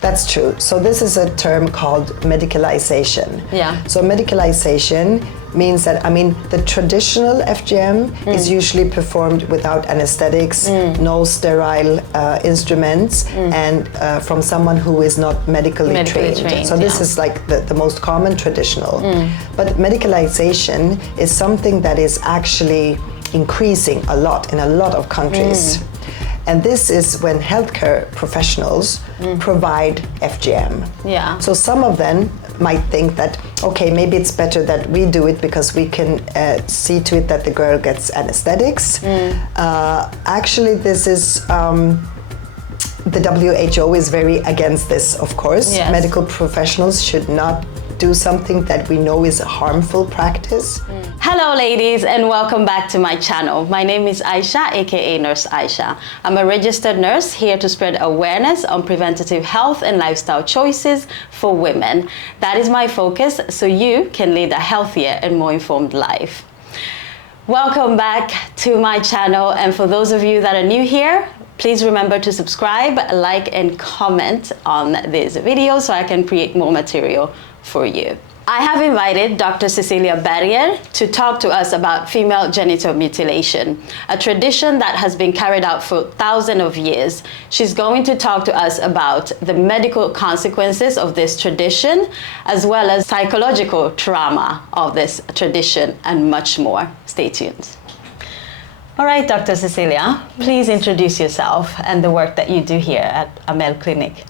That's true. So this is a term called medicalization. Yeah. So medicalization means that, the traditional FGM is usually performed without anesthetics, no sterile instruments, and from someone who is not medically trained. So this is like the most common traditional. But medicalization is something that is actually increasing a lot in a lot of countries. And this is when healthcare professionals provide FGM. Yeah. So some of them might think that, okay, maybe it's better that we do it because we can see to it that the girl gets anesthetics. Actually, this is, the WHO is very against this, of course. Yes. Medical professionals should not do something that we know is a harmful practice. Hello ladies, and welcome back to my channel. My name is Aisha, aka Nurse Aisha. I'm a registered nurse here to spread awareness on preventative health and lifestyle choices for women. That is my focus, so you can lead a healthier and more informed life. Welcome back to my channel, and for those of you that are new here, please remember to subscribe, like, and comment on this video so I can create more material for you. I have invited Dr. Cecilia Berger to talk to us about female genital mutilation, a tradition that has been carried out for thousands of years. She's going to talk to us about the medical consequences of this tradition, as well as psychological trauma of this tradition, and much more. Stay tuned. All right, Dr. Cecilia, please introduce yourself and the work that you do here at Amel Clinic.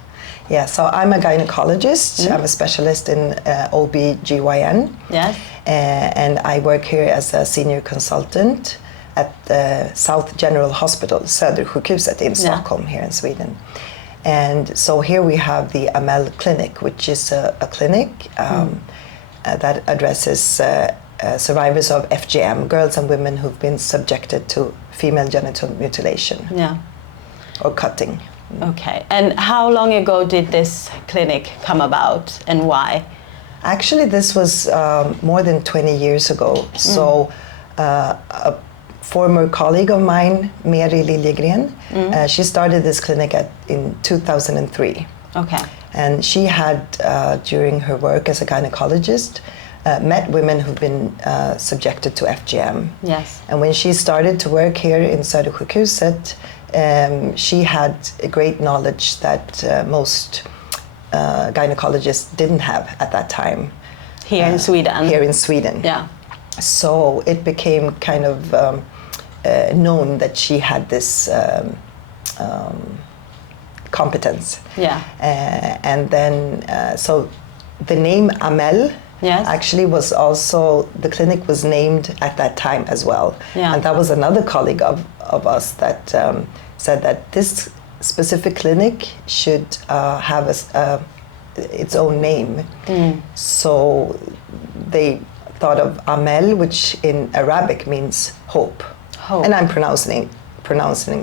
Yeah, so I'm a gynecologist. I'm a specialist in OB/GYN. Yes. And I work here as a senior consultant at the South General Hospital, Södersjukhuset in Stockholm, here in Sweden. And so here we have the Amel Clinic, which is a clinic that addresses survivors of FGM, girls and women who've been subjected to female genital mutilation or cutting. Okay, and how long ago did this clinic come about, and why? Actually, this was more than 20 years ago. So a former colleague of mine, Mary Liljegren, she started this clinic in 2003. Okay. And she had, during her work as a gynecologist, met women who've been subjected to FGM. Yes. And when she started to work here in Södersjukhuset, she had a great knowledge that most gynecologists didn't have at that time. Here in Sweden? Here in Sweden. Yeah. So it became kind of known that she had this competence. Yeah. And then, so the name Amel actually was also, the clinic was named at that time as well. Yeah. And that was another colleague of us that said that this specific clinic should have its own name. So they thought of Amel, which in Arabic means hope. And I'm pronouncing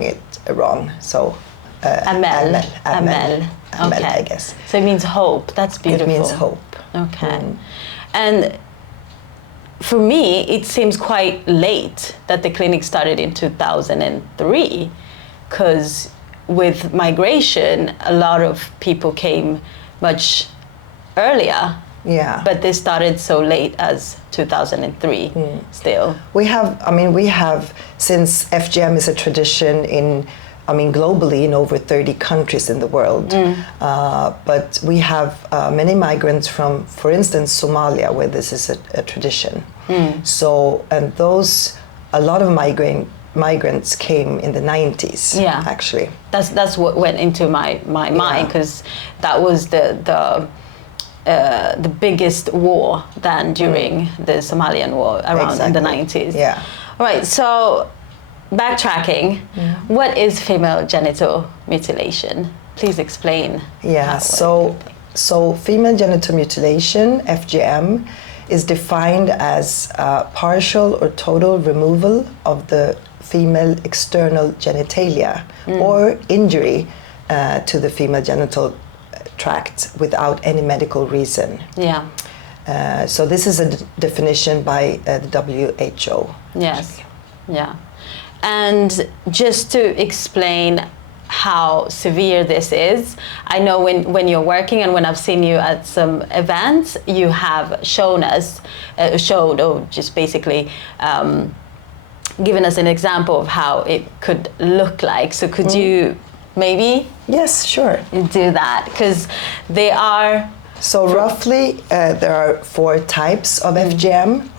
it wrong. So Amel. Amel, Okay. I guess. So it means hope. That's beautiful. It means hope. Okay. And for me, it seems quite late that the clinic started in 2003, because with migration, a lot of people came much earlier. Yeah. But they started so late as 2003 still. We have, since FGM is a tradition globally in over 30 countries in the world. But we have many migrants from, for instance, Somalia, where this is a tradition. So, and a lot of migrants came in the 90s, actually. That's what went into my mind, because that was the biggest war then during the Somalian war around in the 90s. Yeah. All right, so backtracking, what is female genital mutilation? Please explain. Yeah, so female genital mutilation, FGM, is defined as partial or total removal of the female external genitalia or injury to the female genital tract without any medical reason. Yeah. So this is a definition by the WHO. Yes. Yeah. And just to explain how severe this is. I know when you're working and when I've seen you at some events, you have shown us, just basically given us an example of how it could look like. So could you maybe? Yes, sure. Do that, because they are. So roughly, there are 4 types of FGM.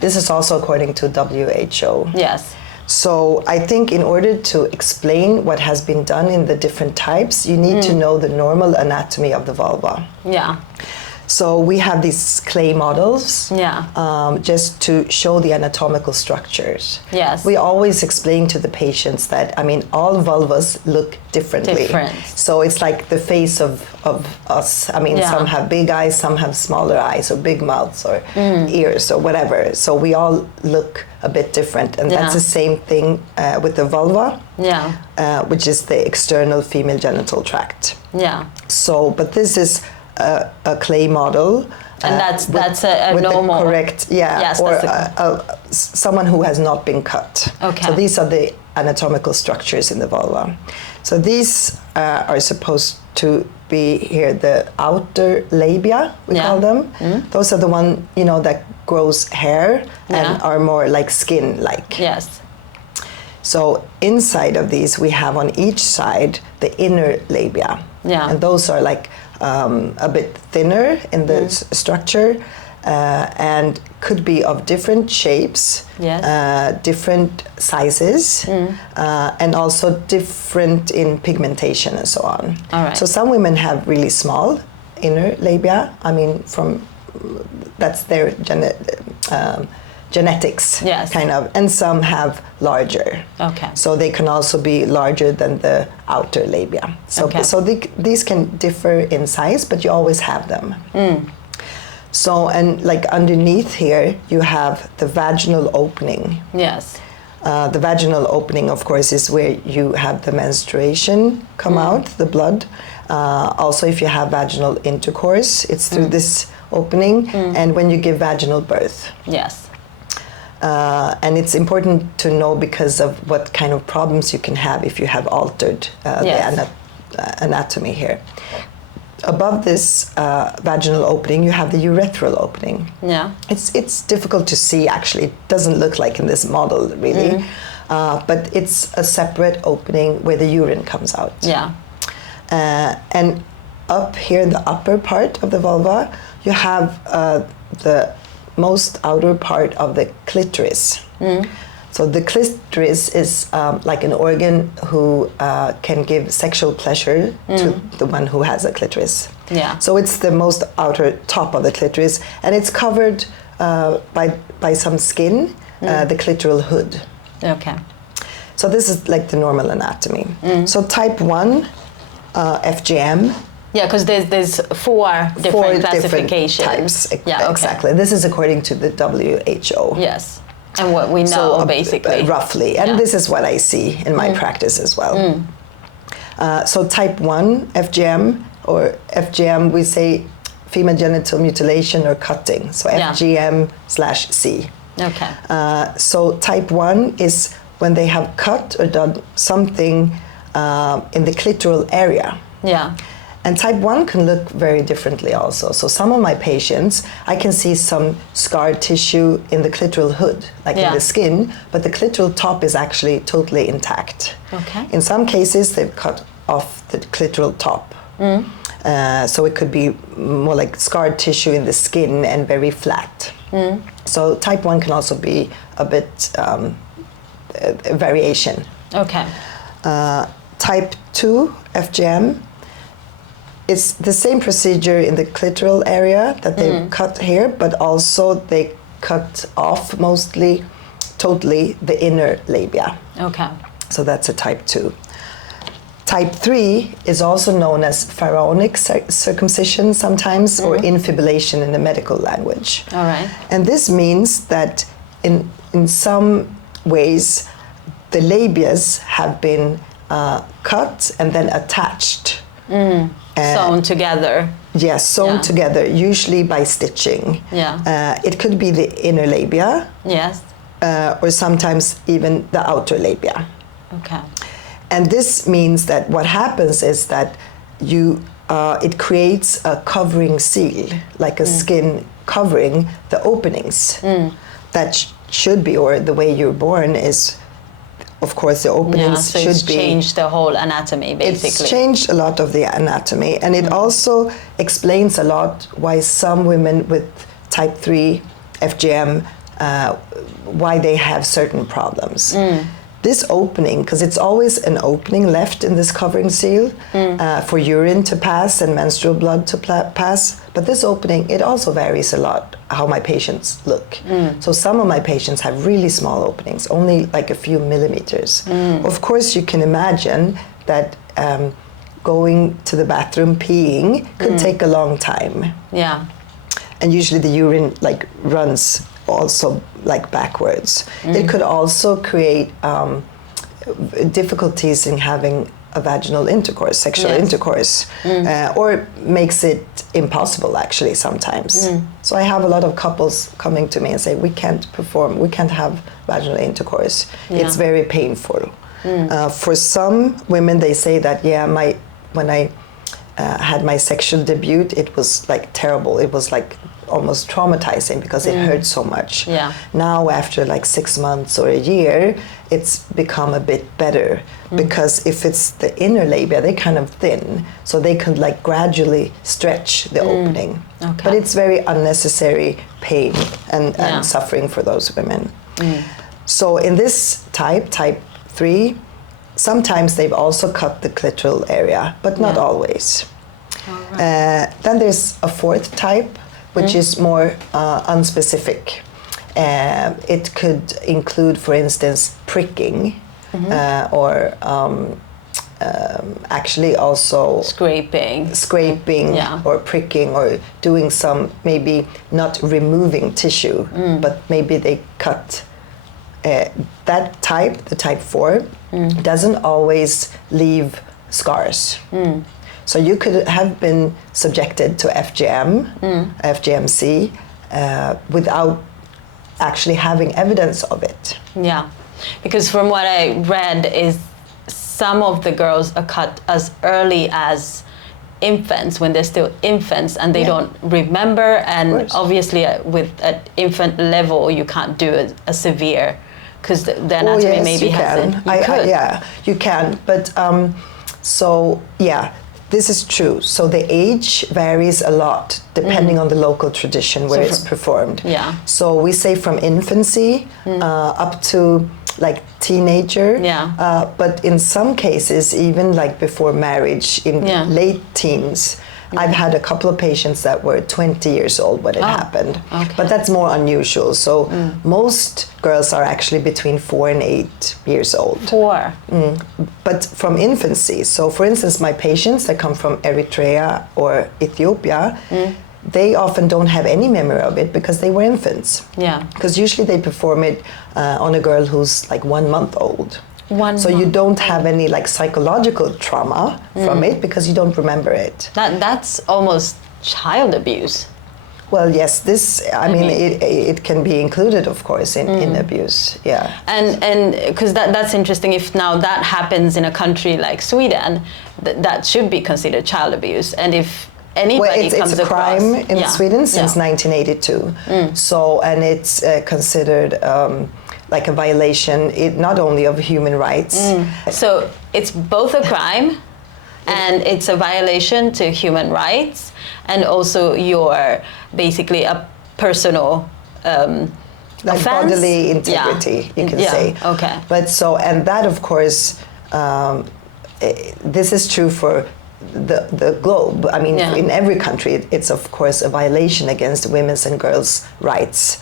This is also according to WHO. Yes. So I think in order to explain what has been done in the different types, you need to know the normal anatomy of the vulva. Yeah. So we have these clay models, just to show the anatomical structures. Yes. We always explain to the patients that, I mean, all vulvas look differently. So it's like the face of us. I mean, some have big eyes, some have smaller eyes, or big mouths, or ears, or whatever. So we all look a bit different. And that's the same thing with the vulva, which is the external female genital tract. Yeah. So, but this is a clay model, and that's a with normal, the correct, yes, or someone who has not been cut. Okay. So these are the anatomical structures in the vulva. So these are supposed to be here, the outer labia, we call them. Those are the one, you know, that grows hair and are more like skin-like. Yes. So inside of these, we have on each side the inner labia. Yeah. And those are like a bit thinner in the structure, and could be of different shapes, different sizes, and also different in pigmentation and so on. All right. So some women have really small inner labia. I mean, that's their genetics, kind of, and some have larger. Okay. So they can also be larger than the outer labia. So, these can differ in size, but you always have them. So, and like underneath here, you have the vaginal opening. Yes. The vaginal opening, of course, is where you have the menstruation come out, the blood. Also, if you have vaginal intercourse, it's through this opening, and when you give vaginal birth. Yes. And it's important to know because of what kind of problems you can have if you have altered the anatomy here. Above this vaginal opening, you have the urethral opening. Yeah. It's difficult to see, actually. It doesn't look like in this model, really. But it's a separate opening where the urine comes out. Yeah. And up here in the upper part of the vulva, you have the most outer part of the clitoris. So the clitoris is like an organ who can give sexual pleasure to the one who has a clitoris. Yeah. So it's the most outer top of the clitoris, and it's covered by some skin, the clitoral hood. Okay. So this is like the normal anatomy. So type 1 FGM. Yeah, because there's four different classifications. Types. Exactly. This is according to the WHO. Yes. And what we know, basically. Roughly. And this is what I see in my practice as well. So type 1 FGM, or FGM, we say female genital mutilation or cutting. So FGM/C. Okay. So type 1 is when they have cut or done something in the clitoral area. Yeah. And type 1 can look very differently also. So some of my patients, I can see some scar tissue in the clitoral hood, like in the skin, but the clitoral top is actually totally intact. Okay. In some cases, they've cut off the clitoral top. So it could be more like scar tissue in the skin and very flat. So type 1 can also be a bit variation. Okay. Type 2 FGM, it's the same procedure in the clitoral area that they cut here, but also they cut off totally the inner labia. Okay. So that's a type 2. Type 3 is also known as pharaonic circumcision sometimes, or infibulation in the medical language. All right. And this means that in some ways the labias have been cut and then attached. Sewn together. Yes, sewn together, usually by stitching. Yeah. It could be the inner labia. Yes. Or sometimes even the outer labia. Okay. And this means that what happens is that it creates a covering seal, like a skin covering the openings. That should be, or the way you're born is, of course, the openings so should it's be. Changed the whole anatomy, basically. It's changed a lot of the anatomy, and it also explains a lot why some women with type 3 FGM, why they have certain problems. This opening, because it's always an opening left in this covering seal for urine to pass and menstrual blood to pass, but this opening, it also varies a lot how my patients look. So some of my patients have really small openings, only like a few millimeters. Of course, you can imagine that going to the bathroom, peeing, could take a long time. Yeah. And usually the urine like runs also like backwards. It could also create difficulties in having a vaginal intercourse, sexual intercourse, or makes it impossible actually sometimes. So I have a lot of couples coming to me and say, we can't have vaginal intercourse. It's very painful. For some women, they say that, when I had my sexual debut, it was like terrible. It was like almost traumatizing because it hurt so much. Yeah. Now after like 6 months or a year, it's become a bit better because if it's the inner labia, they're kind of thin, so they can like gradually stretch the opening. Okay. But it's very unnecessary pain and suffering for those women. So in this type 3, sometimes they've also cut the clitoral area, but not always. Then there's a 4th type, which is more unspecific. It could include, for instance, pricking, or actually also scraping, or pricking, or doing some, maybe not removing tissue, but maybe they cut. That type, the type 4, doesn't always leave scars. So you could have been subjected to FGM, FGMC, without actually having evidence of it. Yeah, because from what I read is some of the girls are cut as early as infants, when they're still infants, and they don't remember, and obviously with an infant level you can't do a severe, because the anatomy maybe hasn't. You can, but this is true. So the age varies a lot depending on the local tradition where it's performed. Yeah. So we say from infancy up to like teenager. Yeah. But in some cases, even like before marriage, in late teens, I've had a couple of patients that were 20 years old when it happened. Okay. But that's more unusual. So most girls are actually between 4 and 8 years old. 4. But from infancy. So for instance, my patients that come from Eritrea or Ethiopia, they often don't have any memory of it because they were infants. Yeah. Because usually they perform it on a girl who's like 1 month old. So you don't have any like psychological trauma from it because you don't remember it. That's almost child abuse. Well, yes, it can be included, of course, in abuse. Yeah. And because that's interesting. If now that happens in a country like Sweden, that should be considered child abuse. And if anybody comes it's a across, crime in Sweden since 1982. So, and it's considered like a violation, not only of human rights. So it's both a crime and it's a violation to human rights, and also you're basically a personal like offense? Bodily integrity, you can say. Okay. But and that of course, this is true for the globe. I mean, in every country, it's of course a violation against women's and girls' rights,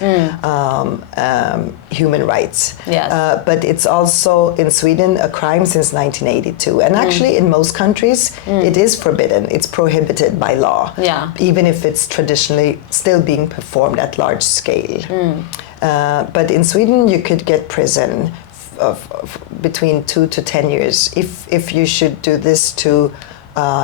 human rights. Yes. But it's also in Sweden a crime since 1982, and actually in most countries it is forbidden. It's prohibited by law. Yeah. Even if it's traditionally still being performed at large scale. But in Sweden, you could get prison of between 2 to 10 years if you should do this to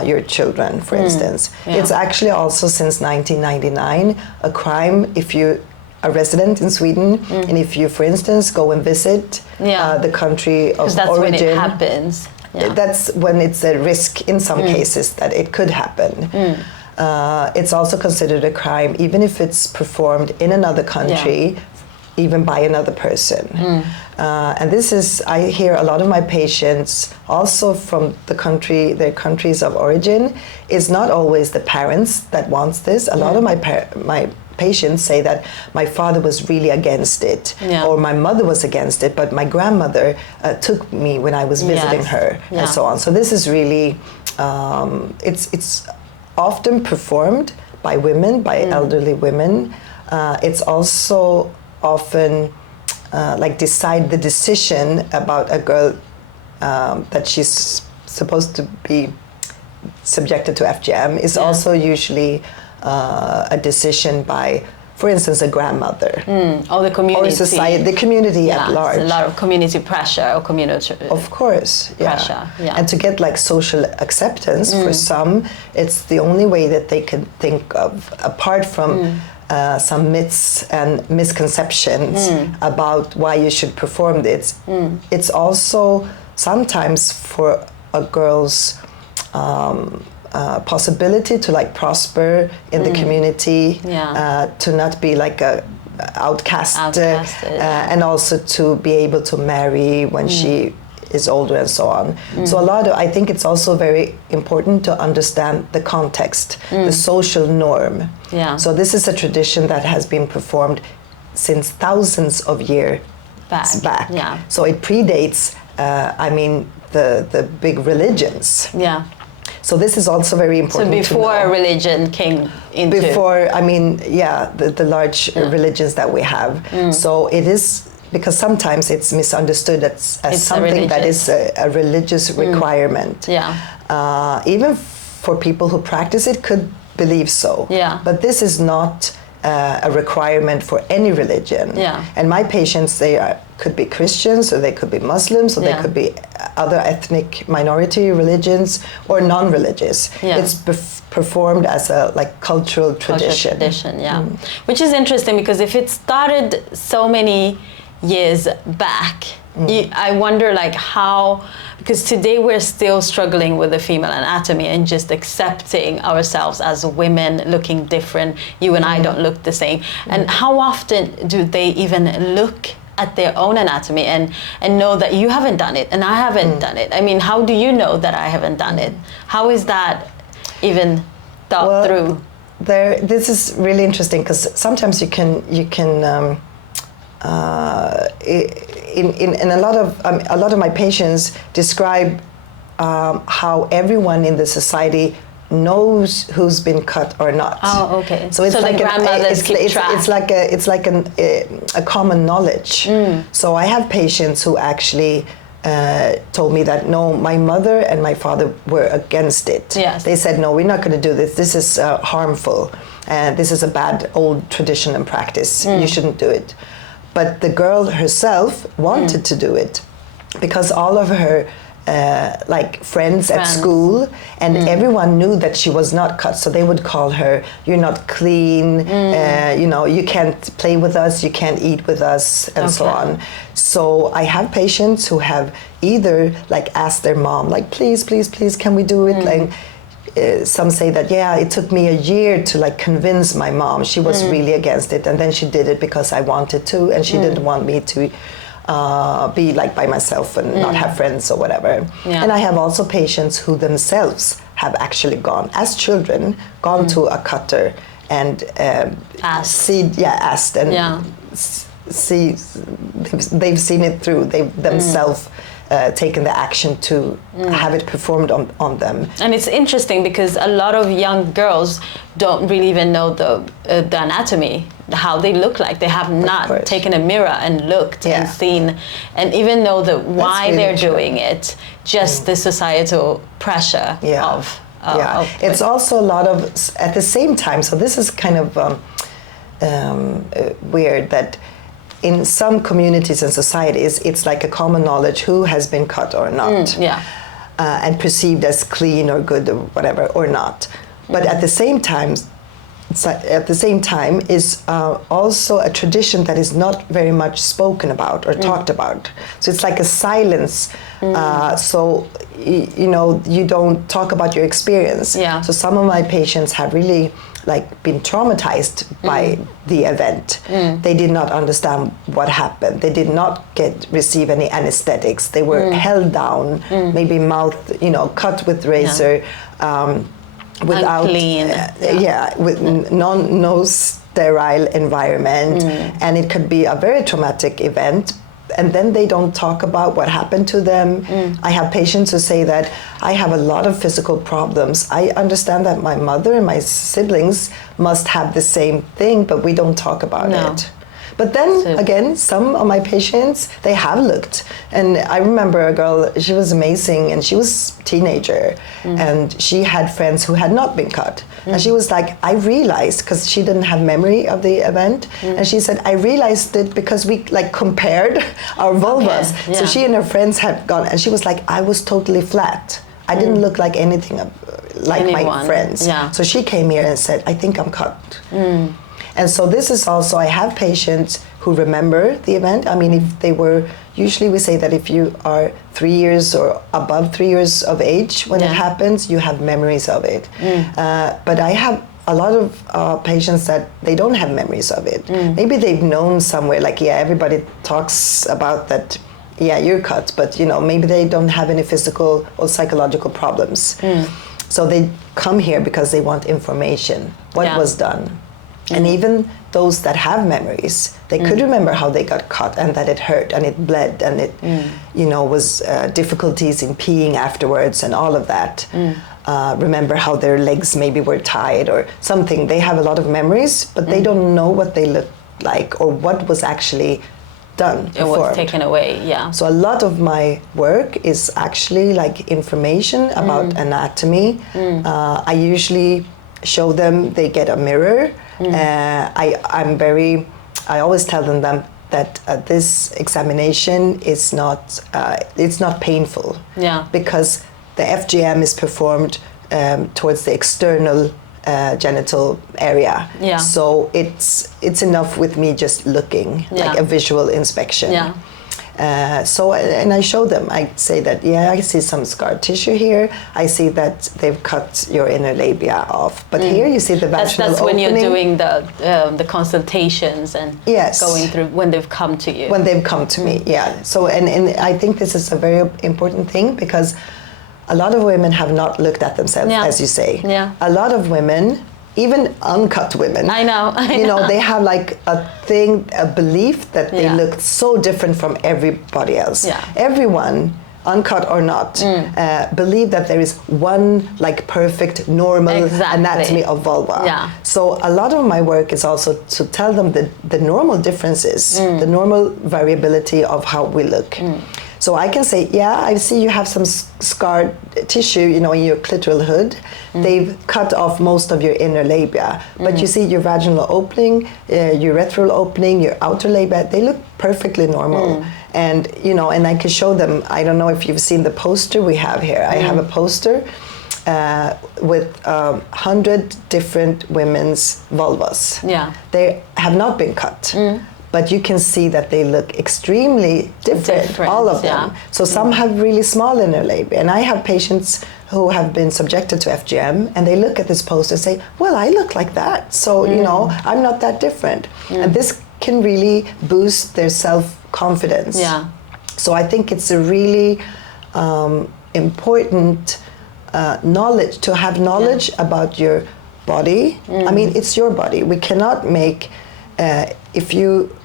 your children, for instance. It's actually also since 1999 a crime if you're a resident in Sweden and if you, for instance, go and visit the country of origin. Because that's when it happens. That's when it's a risk in some cases that it could happen. It's also considered a crime even if it's performed in another country, even by another person. And this is, I hear a lot of my patients also from their countries of origin, is not always the parents that wants this. A lot of my patients say that my father was really against it, or my mother was against it, but my grandmother took me when I was visiting her, and so on. So this is really, it's often performed by women, by elderly women. It's also often like the decision about a girl that she's supposed to be subjected to FGM is also usually a decision by, for instance, a grandmother. Or the community. Or society, the community at large. A lot of community pressure or community of course, pressure. And to get like social acceptance for some, it's the only way that they can think of, apart from some myths and misconceptions about why you should perform this. It's also sometimes for a girl's possibility to like prosper in the community, to not be like a outcasted. And also to be able to marry when she is older and so on. So I think it's also very important to understand the context, the social norm. So this is a tradition that has been performed since thousands of years back. So it predates, the big religions. So this is also very important. So before religion came into... Before, the large religions that we have. So it is, because sometimes it's misunderstood as something that is a religious requirement. Even for people who practice it could believe so. But this is not a requirement for any religion. And my patients, could be Christians, or they could be Muslims, or they could be other ethnic minority religions, or non-religious. It's performed as a cultural tradition. Which is interesting, because if it started so many years back, I wonder how, because today we're still struggling with the female anatomy and just accepting ourselves as women looking different. You and I don't look the same. And how often do they even look at their own anatomy and know that you haven't done it and I haven't done it? I mean, how do you know that I haven't done it? How is that even thought through? This is really interesting, because sometimes you can in a lot of my patients describe how everyone in the society knows who's been cut or not. Oh, okay. So it's like the grandmothers keep track. It's like a common knowledge. So I have patients who actually told me that no, my mother and my father were against it. They said, no, we're not going to do this. This is harmful, and this is a bad old tradition and practice. You shouldn't do it. But the girl herself wanted to do it, because all of her friends at school and everyone knew that she was not cut, so they would call her, you're not clean, you can't play with us, you can't eat with us, and so on. So I have patients who have either asked their mom, please, can we do it? Some say that, it took me a year to convince my mom. She was really against it, and then she did it because I wanted to, and she didn't want me to be by myself and not have friends or whatever. And I have also patients who themselves have actually gone, as children, to a cutter and asked and see, they've seen it through. They've themselves taken the action to have it performed on them. And it's interesting, because a lot of young girls don't really even know the anatomy, how they look like. They have not taken a mirror and looked and seen, and even know why really they're doing it, just the societal pressure of it's also a lot of, at the same time, so this is kind of weird, that in some communities and societies, it's like a common knowledge who has been cut or not, and perceived as clean or good or whatever, or not. But at the same time, at the same time is also a tradition that is not very much spoken about or talked about. So it's like a silence. So you don't talk about your experience. Yeah. So some of my patients have really been traumatized by the event. They did not understand what happened. They did not receive any anesthetics. They were held down, maybe mouth, cut with razor, without unclean. with no sterile environment, and it could be a very traumatic event. And then they don't talk about what happened to them. I have patients who say that I have a lot of physical problems. I understand that my mother and my siblings must have the same thing, but we don't talk about it. But then again, some of my patients, they have looked. And I remember a girl, she was amazing, and she was a teenager, and she had friends who had not been cut. And she was like, I realized, because she didn't have memory of the event, and she said, I realized it because we compared our vulvas. Okay, So she and her friends had gone, and she was like, I was totally flat. I didn't look like anything like my friends. Yeah. So she came here and said, I think I'm cut. And so this is also, I have patients who remember the event. I mean, if they were, usually we say that if you are 3 years or above 3 years of age when it happens, you have memories of it. But I have a lot of patients that they don't have memories of it. Maybe they've known somewhere, everybody talks about that, you're cut, but maybe they don't have any physical or psychological problems. So they come here because they want information, what was done. And even those that have memories, they could remember how they got cut and that it hurt and it bled and it, was difficulties in peeing afterwards and all of that. Remember how their legs maybe were tied or something. They have a lot of memories, but they don't know what they look like or what was actually done. It was taken away, So a lot of my work is actually information about anatomy. I usually show them, they get a mirror. I always tell them that this examination is not, it's not painful. Because the FGM is performed towards the external genital area. So it's enough with me just looking, like a visual inspection. And I show them, I say that, I see some scar tissue here. I see that they've cut your inner labia off. But here you see the vaginal that's opening. when you're doing the consultations and going through when they've come to you. When they've come to me, So, and I think this is a very important thing because a lot of women have not looked at themselves, as you say. A lot of women, even uncut women, I know. They have a belief that they look so different from everybody else. Everyone, uncut or not, believe that there is one perfect normal anatomy of vulva. So a lot of my work is also to tell them the normal differences, the normal variability of how we look. So I can say, I see you have some scar tissue, in your clitoral hood. They've cut off most of your inner labia. But you see your vaginal opening, urethral opening, your outer labia, they look perfectly normal. And, and I can show them, I don't know if you've seen the poster we have here. I have a poster with 100 different women's vulvas. They have not been cut. But you can see that they look extremely different, all of them. So some have really small inner labia. And I have patients who have been subjected to FGM, and they look at this poster and say, well, I look like that. So, I'm not that different. And this can really boost their self-confidence. So I think it's a really important knowledge, to have knowledge about your body. I mean, it's your body. We cannot make, if you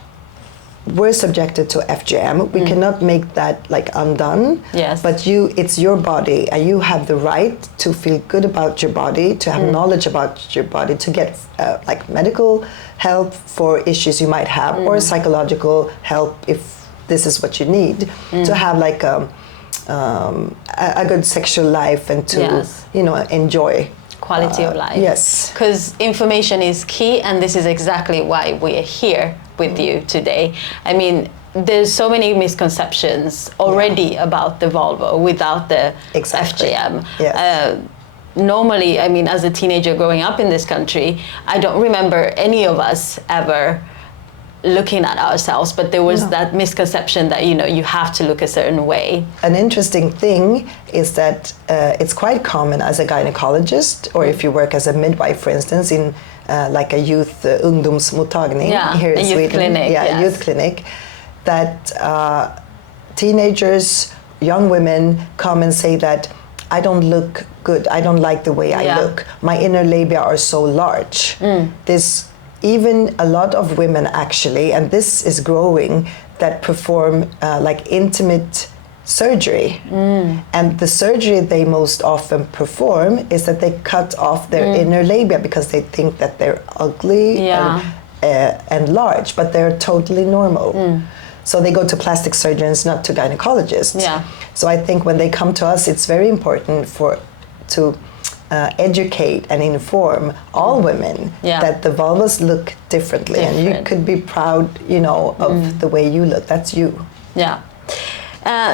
were subjected to FGM, we cannot make that undone. But it's your body, and you have the right to feel good about your body, to have knowledge about your body, to get medical help for issues you might have, or psychological help if this is what you need, to have a good sexual life and to enjoy quality of life. Yes. Because information is key, and this is exactly why we're here with you today. I mean, there's so many misconceptions already about the vulva without the FGM. normally, I mean, as a teenager growing up in this country, I don't remember any of us ever looking at ourselves, but there was that misconception that, you know, you have to look a certain way. An interesting thing is that it's quite common as a gynecologist, or if you work as a midwife, for instance, in like a youth ungdomsmottagning here in Sweden, clinic, youth clinic, that teenagers, young women come and say that I don't look good, I don't like the way I look, my inner labia are so large. This even a lot of women actually, and this is growing, that perform like intimate surgery. And the surgery they most often perform is that they cut off their inner labia because they think that they're ugly and large, but they're totally normal. So they go to plastic surgeons, not to gynecologists. So I think when they come to us, it's very important to educate and inform all women that the vulvas look differently, and you could be proud, you know, of the way you look. That's you.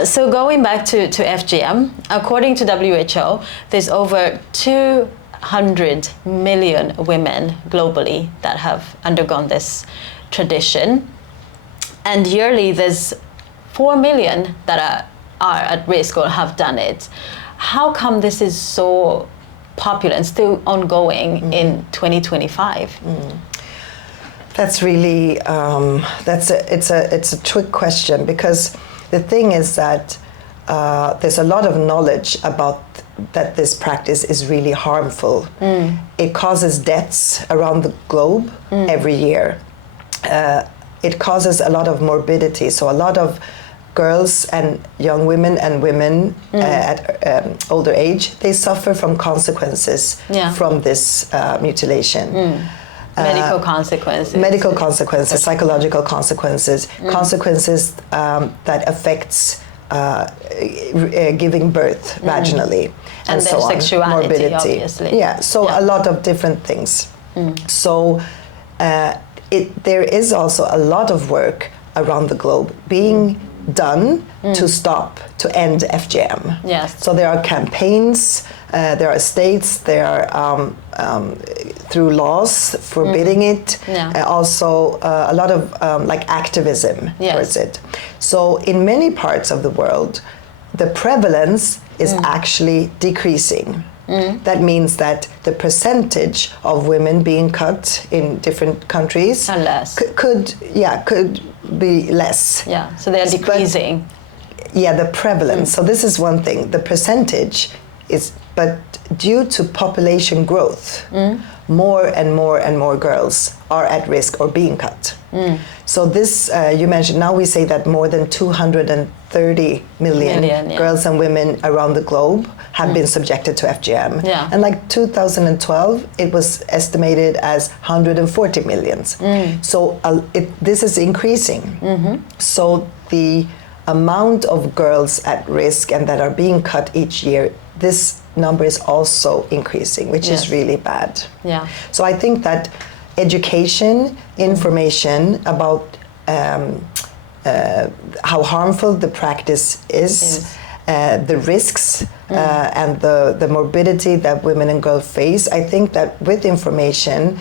So going back to FGM, according to WHO, there's over 200 million women globally that have undergone this tradition, and yearly there's 4 million that are at risk or have done it. How come this is so popular and still ongoing in 2025? That's really it's a trick question, because the thing is that there's a lot of knowledge about that this practice is really harmful. It causes deaths around the globe every year. It causes a lot of morbidity, so a lot of girls and young women and women at older age, they suffer from consequences from this mutilation. Medical consequences. Medical consequences, psychological consequences, consequences that affects giving birth vaginally, and so on. Sexuality, morbidity. Obviously. So a lot of different things. So there is also a lot of work around the globe being done to stop, to end FGM. So there are campaigns, there are states, there are through laws forbidding it, also a lot of like activism towards it. So in many parts of the world, the prevalence is actually decreasing. That means that the percentage of women being cut in different countries could be less. So they are decreasing. But, the prevalence. So this is one thing. The percentage is, but due to population growth, more and more and more girls are at risk or being cut. So this, you mentioned, now we say that more than 230 million girls and women around the globe have been subjected to FGM. And like 2012, it was estimated as 140 millions. So this is increasing. So the amount of girls at risk and that are being cut each year, this number is also increasing, which is really bad. So I think that education, information about how harmful the practice is. The risks and the morbidity that women and girls face. I think that with information,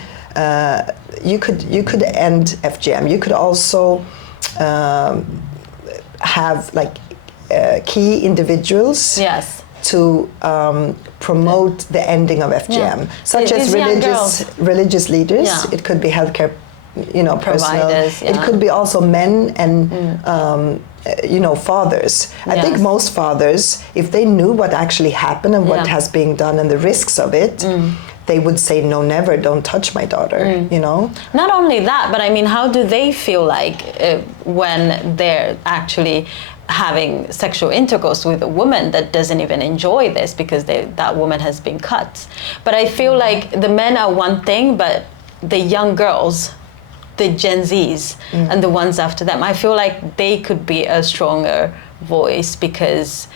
you could end FGM. You could also have like key individuals to promote the ending of FGM, such as religious leaders. It could be healthcare, personnel. It could be also men and fathers. I think most fathers, if they knew what actually happened and what has been done and the risks of it, they would say, no, never, don't touch my daughter, Not only that, but I mean, how do they feel like when they're actually having sexual intercourse with a woman that doesn't even enjoy this because that woman has been cut? But I feel like the men are one thing, but the young girls, the Gen Zs and the ones after them, I feel like they could be a stronger voice because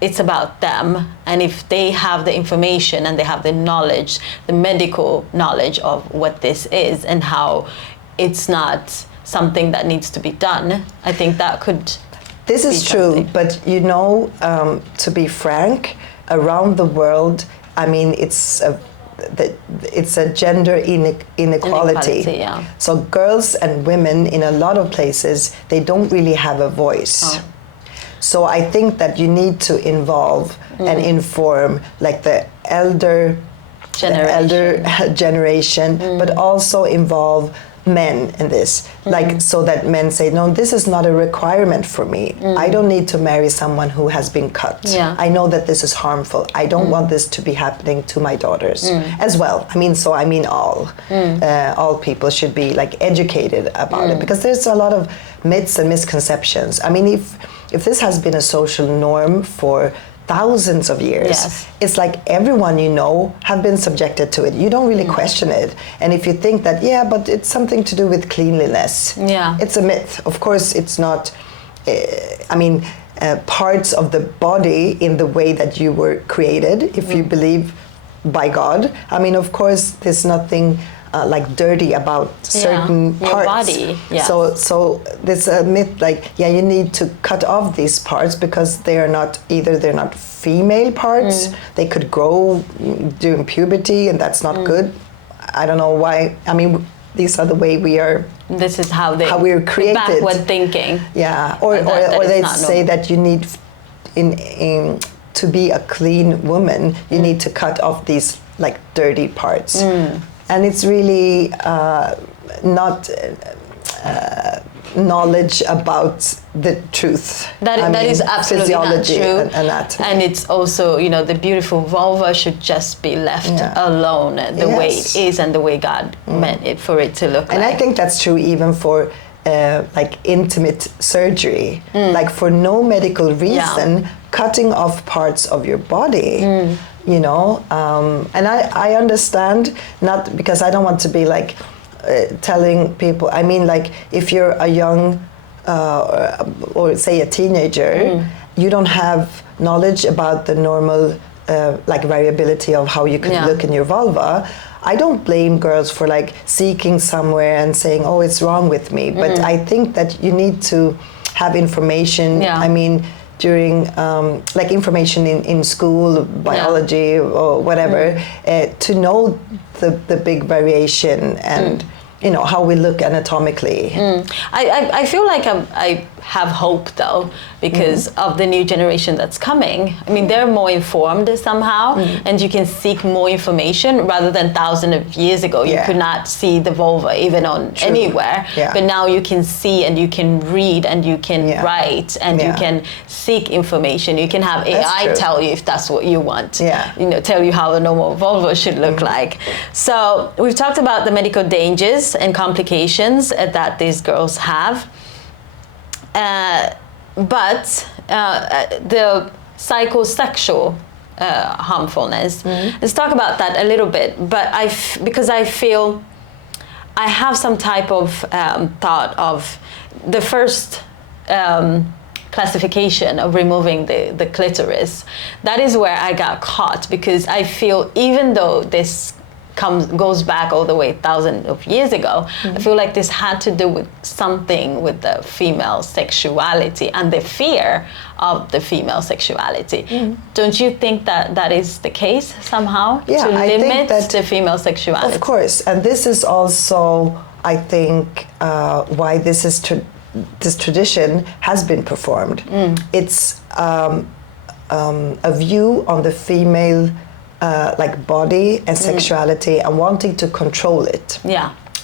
it's about them. And if they have the information and they have the knowledge, the medical knowledge of what this is and how it's not something that needs to be done, I think that could This is true, but to be frank, around the world, I mean, it's a gender inequality. Yeah. So girls and women in a lot of places, they don't really have a voice. Oh. So I think that you need to involve and inform like the elder generation, but also involve men in this, like so that men say, no, this is not a requirement for me. I don't need to marry someone who has been cut. Yeah. I know that this is harmful. I don't want this to be happening to my daughters as well. I mean all people should be like educated about it, because there's a lot of myths and misconceptions. I mean, if this has been a social norm for thousands of years, yes, it's like everyone you know have been subjected to it. You don't really question it. And if you think that, yeah, but it's something to do with cleanliness, it's a myth. Of course, it's not. Parts of the body in the way that you were created, if you believe by God. I mean, of course, there's nothing like dirty about certain your parts. Body. Yes. So there's a myth like, you need to cut off these parts because they're not female parts. They could grow during puberty, and that's not good. I don't know why. I mean, these are the way we are. This is how we're created. Backward thinking. Yeah, or they say that you need to be a clean woman, you need to cut off these like dirty parts. And it's really not knowledge about the truth. That is absolutely physiology not true. And anatomy. And it's also, the beautiful vulva should just be left alone the way it is and the way God meant it for it to look like. And I think that's true even for like intimate surgery. Like for no medical reason, cutting off parts of your body. And I understand, not because I don't want to be like telling people, I mean, like if you're a young or say a teenager, you don't have knowledge about the normal like variability of how you can look in your vulva. I don't blame girls for like seeking somewhere and saying, oh, it's wrong with me. But I think that you need to have information. I mean, during like information in school, biology or whatever, to know the big variation and how we look anatomically. I feel like I have hope though, because of the new generation that's coming. I mean, they're more informed somehow, and you can seek more information rather than thousands of years ago. You could not see the vulva even on anywhere, but now you can see and you can read and you can write and you can seek information. You can have AI tell you if that's what you want. Tell you how a normal vulva should look like. So we've talked about the medical dangers and complications that these girls have. But the psychosexual harmfulness. Let's talk about that a little bit. But because I feel I have some type of thought of the first classification of removing the clitoris. That is where I got caught, because I feel even though this goes back all the way thousands of years ago, I feel like this had to do with something with the female sexuality and the fear of the female sexuality. Don't you think that is the case somehow? To limit the female sexuality? Of course, and this is also, I think, why this tradition has been performed. It's a view on the female like body and sexuality and wanting to control it.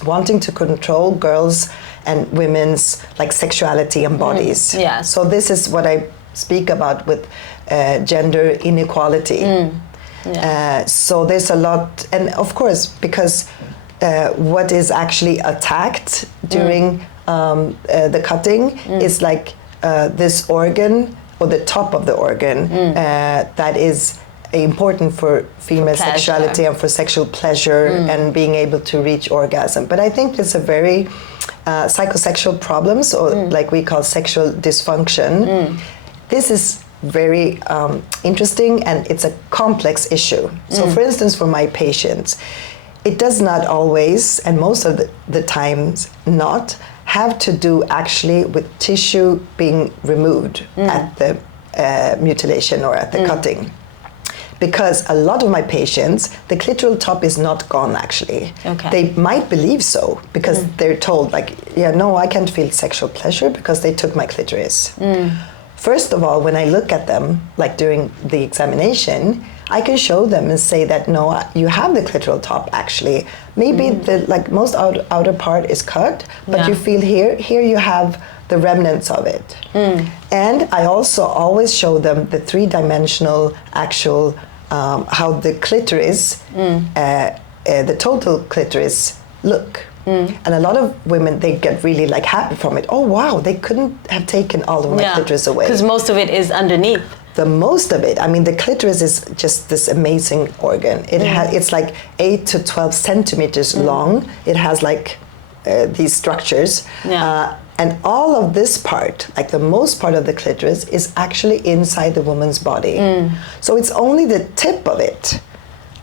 Wanting to control girls and women's like sexuality and bodies. So this is what I speak about with gender inequality. So there's a lot, and of course, because what is actually attacked during the cutting is like this organ, or the top of the organ, that is important for female sexuality and for sexual pleasure and being able to reach orgasm. But I think it's a very psychosexual problems, or like we call sexual dysfunction. This is very interesting, and it's a complex issue. So for instance, for my patients, it does not always, and most of the times not, have to do actually with tissue being removed at the mutilation or at the cutting. because a lot of my patients, the clitoral top is not gone actually. Okay. They might believe so because they're told like, yeah, no, I can't feel sexual pleasure because they took my clitoris. First of all, when I look at them, like during the examination, I can show them and say that no, you have the clitoral top actually. Maybe the like most outer part is cut, but you feel here you have the remnants of it. And I also always show them the three-dimensional actual how the clitoris, the total clitoris look. And a lot of women, they get really like happy from it. Oh wow, they couldn't have taken all of my clitoris away. Because most of it is underneath. The most of it, I mean, the clitoris is just this amazing organ. It's like 8 to 12 centimeters long. It has like these structures. And all of this part, like the most part of the clitoris, is actually inside the woman's body. So it's only the tip of it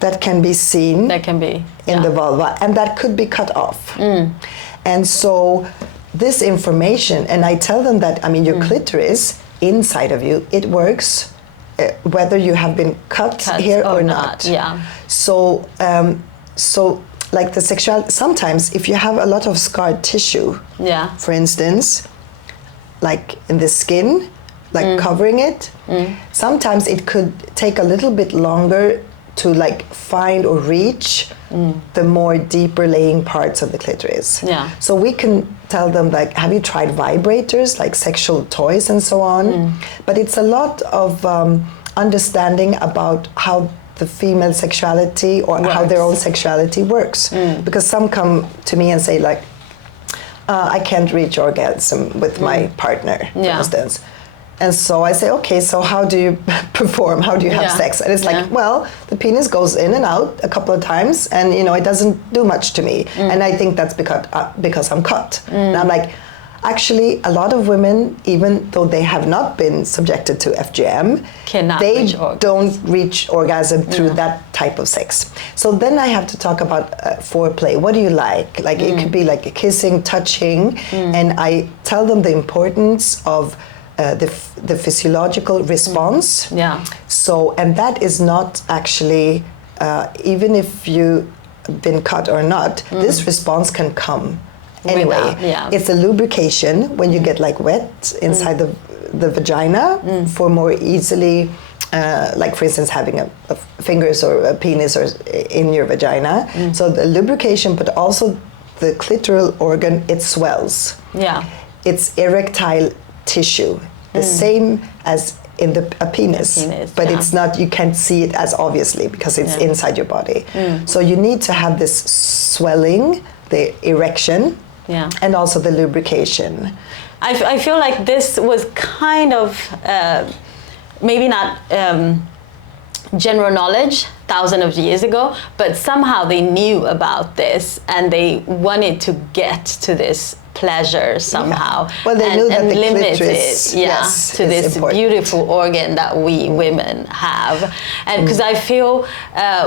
that can be seen in the vulva, and that could be cut off. And so this information, and I tell them that, I mean, your clitoris inside of you, it works whether you have been cut here or not. So, so like the sexuality, sometimes if you have a lot of scarred tissue, for instance, like in the skin, like covering it, sometimes it could take a little bit longer to like find or reach the more deeper laying parts of the clitoris. So we can tell them like, have you tried vibrators, like sexual toys and so on? But it's a lot of understanding about how the female sexuality or how their own sexuality works. Because some come to me and say like, I can't reach orgasm with my partner, for instance. And so I say, okay, so how do you perform? How do you have sex? And it's like, well, the penis goes in and out a couple of times, and you know, it doesn't do much to me. And I think that's because I'm cut. And I'm like, actually, a lot of women, even though they have not been subjected to FGM, they don't reach orgasm through that type of sex. So then I have to talk about foreplay. What do you like? Like it could be like a kissing, touching, and I tell them the importance of the physiological response. So, and that is not actually, even if you've been cut or not, this response can come anyway. It's a lubrication when you get like wet inside the vagina for more easily, like for instance, having a fingers or a penis or in your vagina. So the lubrication, but also the clitoral organ, it swells. It's erectile tissue, the same as in a penis, but it's not, you can't see it as obviously because it's inside your body. So you need to have this swelling, the erection, and also the lubrication. I feel like this was kind of maybe not general knowledge thousands of years ago, but somehow they knew about this and they wanted to get to this pleasure somehow. Well, they knew that the limit clitoris, it, to this important. Beautiful organ that we women have. And because I feel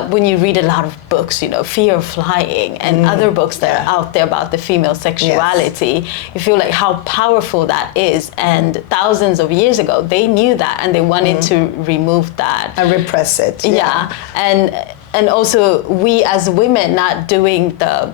when you read a lot of books, you know, Fear of Flying and other books that are out there about the female sexuality, you feel like how powerful that is. And thousands of years ago, they knew that and they wanted to remove that. And repress it. And also we as women not doing the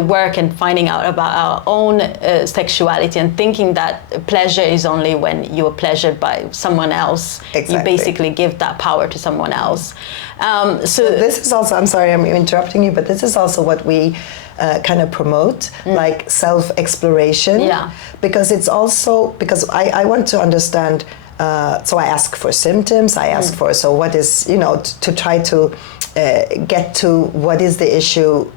work and finding out about our own sexuality and thinking that pleasure is only when you are pleasured by someone else. You basically give that power to someone else. So this is also, I'm sorry I'm interrupting you, but this is also what we kind of promote, like self-exploration. Because it's also, because I want to understand, so I ask for symptoms, I ask for, so what is, you know, to try to get to what is the issue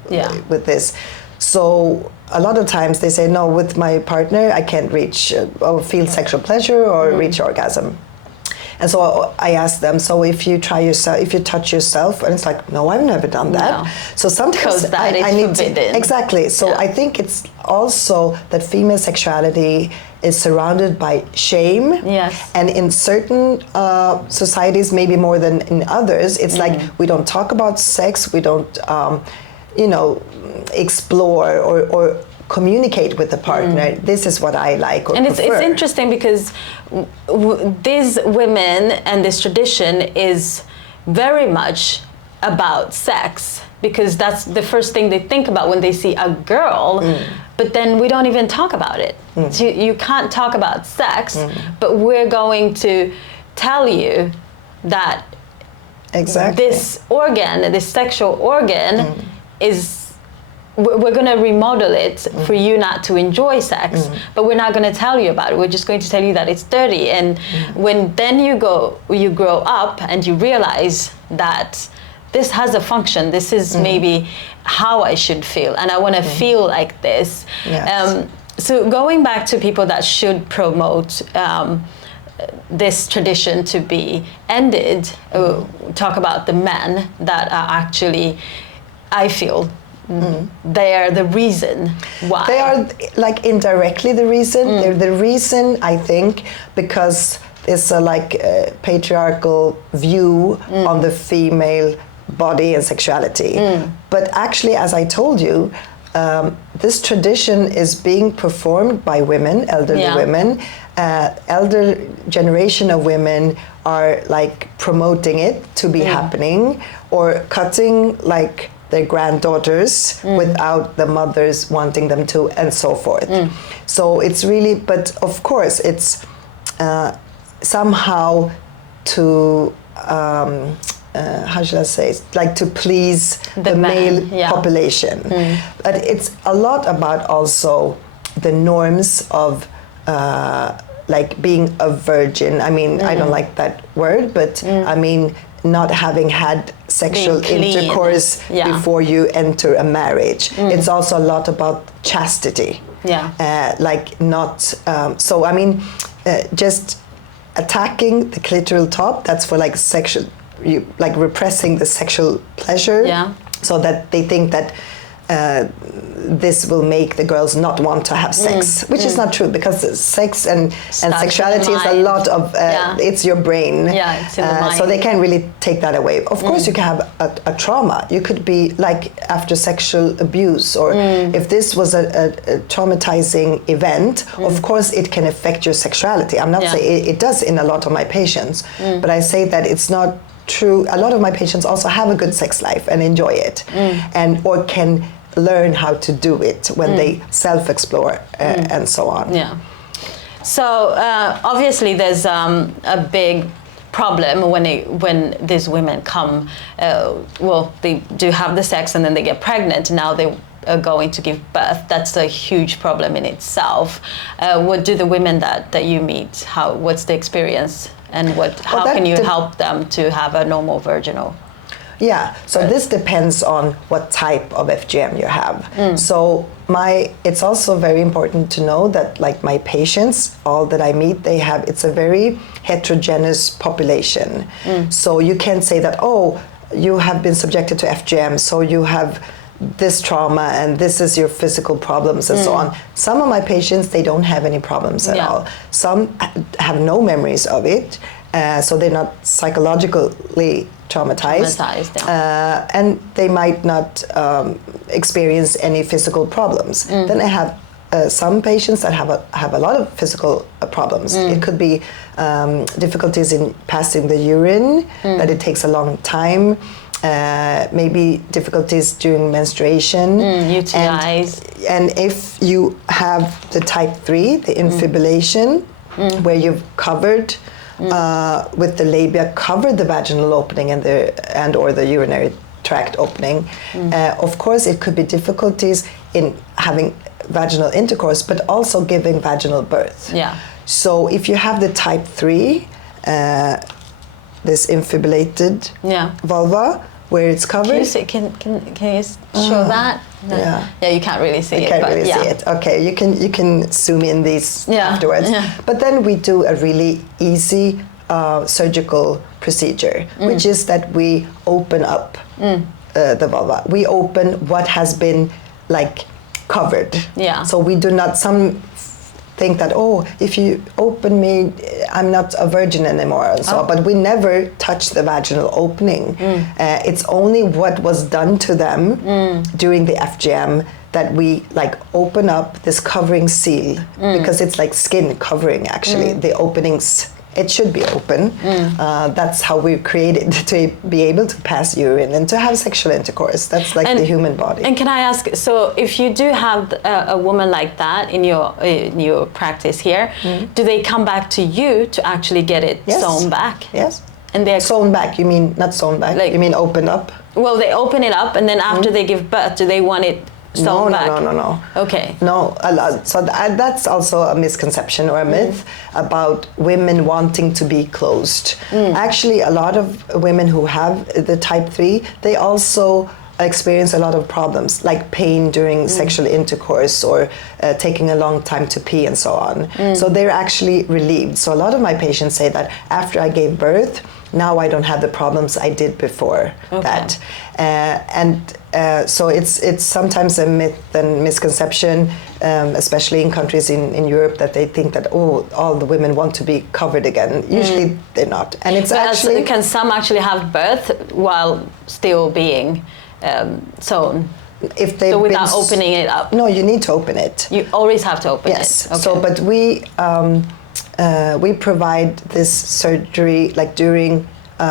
with this. So a lot of times they say, no, with my partner I can't reach or feel sexual pleasure or reach orgasm. And so I ask them, so if you try yourself, if you touch yourself, and it's like, no, I've never done that. So sometimes I need to, exactly. So I think it's also that female sexuality is surrounded by shame. And in certain societies, maybe more than in others, it's like we don't talk about sex, we don't, you know, explore or communicate with the partner, this is what I like or and prefer. it's interesting because these women and this tradition is very much about sex, because that's the first thing they think about when they see a girl. But then we don't even talk about it. So you can't talk about sex, but we're going to tell you that this organ, this sexual organ, we're going to remodel it for you not to enjoy sex, but we're not going to tell you about it. We're just going to tell you that it's dirty. And when then you grow up and you realize that this has a function, this is maybe how I should feel, and I want to feel like this. Yes. So going back to people that should promote this tradition to be ended, talk about the men that are actually, I feel, they are the reason why. They are like indirectly the reason. They're the reason, I think, because it's a patriarchal view on the female body and sexuality. But actually, as I told you, this tradition is being performed by women, elderly women. Elder generation of women are like promoting it to be happening, or cutting like their granddaughters without the mothers wanting them to, and so forth. So it's really, but of course it's somehow to how should I say, like to please the male population. But it's a lot about also the norms of like being a virgin. I mean, I don't like that word, but I mean, not having had sexual intercourse before you enter a marriage. It's also a lot about chastity. Like not, so I mean, just attacking the clitoral top, that's for like sexual, like repressing the sexual pleasure, so that they think that this will make the girls not want to have sex, which is not true, because sex and sexuality is a lot of it's your brain, it's in the mind. so they can't really take that away. Of course you can have a trauma. You could be like after sexual abuse, or if this was a traumatizing event, of course it can affect your sexuality. I'm not saying it does in a lot of my patients, but I say that it's not true. A lot of my patients also have a good sex life and enjoy it, and or can learn how to do it when they self-explore and so on. So obviously there's a big problem when these women come, well, they do have the sex and then they get pregnant. Now they are going to give birth. That's a huge problem in itself. What do the women that you meet, what's the experience, and how can you help them to have a normal vaginal? So this depends on what type of FGM you have. So it's also very important to know that like my patients, all that I meet, it's a very heterogeneous population. So you can't say that, oh, you have been subjected to FGM, so you have this trauma and this is your physical problems and so on. Some of my patients, they don't have any problems at all. Some have no memories of it, so they're not psychologically traumatized, and they might not experience any physical problems. Then I have some patients that have a lot of physical problems. It could be difficulties in passing the urine, that it takes a long time. Maybe difficulties during menstruation, UTIs. And if you have the type 3, the infibulation, where you've covered with the labia, covered the vaginal opening and or the urinary tract opening, of course it could be difficulties in having vaginal intercourse, but also giving vaginal birth. So if you have the type 3, this infibulated vulva, where it's covered. Can you show that? No. You can't really see it. You can't really see it. Okay, you can zoom in these afterwards. But then we do a really easy surgical procedure, which is that we open up the vulva. We open what has been like covered. So we do not. Some think that, oh, if you open me, I'm not a virgin anymore. And so, but we never touch the vaginal opening. It's only what was done to them during the FGM that we like open up this covering seal, because it's like skin covering actually, the openings. It should be open. That's how we're created, to be able to pass urine and to have sexual intercourse. That's like the human body. And can I ask, so if you do have a woman like that in your practice here, do they come back to you to actually get it sewn back? Yes. And they're sewn back? You mean not sewn back? Like, you mean open up? Well, they open it up, and then after they give birth, do they want it sewn back? No. Okay. No, so that's also a misconception or a myth about women wanting to be closed. Actually, a lot of women who have the type 3, they also experience a lot of problems, like pain during sexual intercourse, or taking a long time to pee and so on. So they're actually relieved. So a lot of my patients say that after I gave birth, now I don't have the problems I did before that. So it's sometimes a myth and misconception, especially in countries in Europe, that they think that, oh, all the women want to be covered again. Usually they're not. And it's actually... Can some actually have birth while still being sewn? If they without opening it up? No, you need to open it. You always have to open it? Yes. Okay. So, but we provide this surgery like during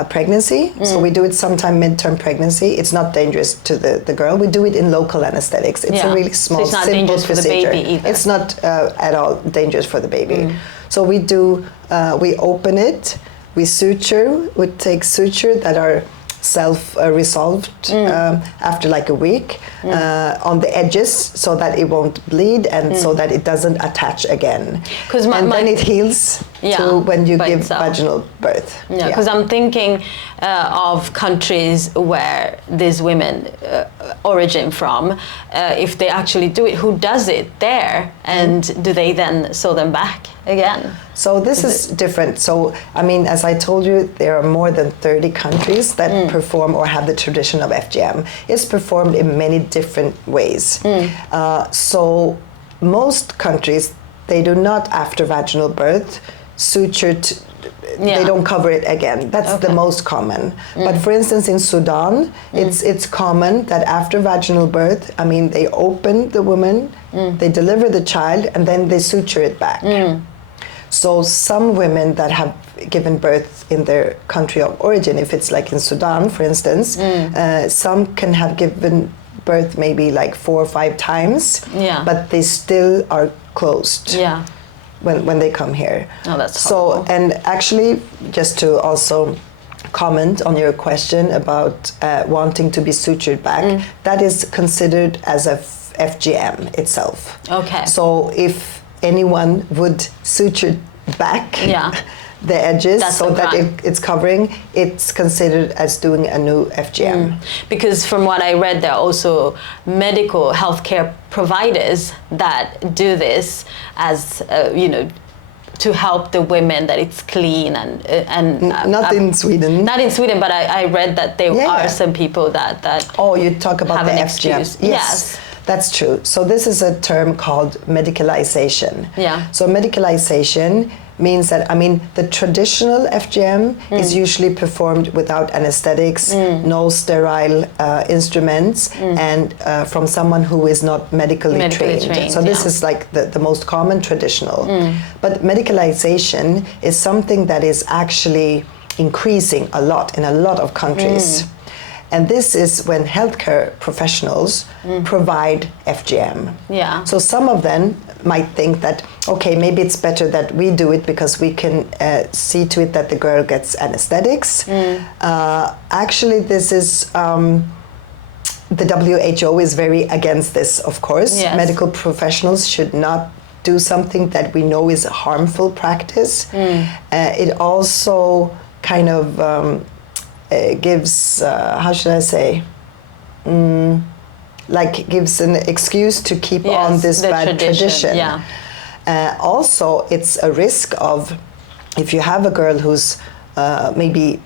pregnancy. So we do it sometime midterm pregnancy. It's not dangerous to the girl. We do it in local anesthetics. It's a really small, so it's not simple dangerous procedure. For the baby either. It's not at all dangerous for the baby. So we do, we open it, we suture, we take suture that are self-resolved after like a week on the edges, so that it won't bleed and so that it doesn't attach again. And then it heals to when you give vaginal birth. Yeah, because I'm thinking of countries where these women origin from, if they actually do it, who does it there, and do they then sew them back again? So this is different. So, I mean, as I told you, there are more than 30 countries that perform or have the tradition of FGM. It's performed in many different ways. So most countries, they do not, after vaginal birth, suture, they don't cover it again. That's the most common. But for instance, in Sudan, it's common that after vaginal birth, I mean, they open the woman, they deliver the child, and then they suture it back. So some women that have given birth in their country of origin, if it's like in Sudan, for instance, some can have given birth maybe like 4 or 5 times, but they still are closed when they come here. Oh, that's horrible. So, and actually, just to also comment on your question about wanting to be sutured back, that is considered as a FGM itself. Okay. So if anyone would suture back the edges it's covering, it's considered as doing a new FGM. Because from what I read, there are also medical healthcare providers that do this as to help the women, that it's clean and not in Sweden. Not in Sweden, but I read that there are some people that oh, you talk about have the an FGM. excuse. Yes. That's true. So this is a term called medicalization. So medicalization means that, I mean, the traditional FGM is usually performed without anesthetics, no sterile instruments, and from someone who is not medically trained. So this is like the most common traditional. But medicalization is something that is actually increasing a lot in a lot of countries. And this is when healthcare professionals provide FGM. So some of them might think that, okay, maybe it's better that we do it because we can see to it that the girl gets anesthetics. Actually, this is, the WHO is very against this, of course. Medical professionals should not do something that we know is a harmful practice. It also kind of gives, how should I say, like gives an excuse to keep on this bad tradition. Also, it's a risk of, if you have a girl who's maybe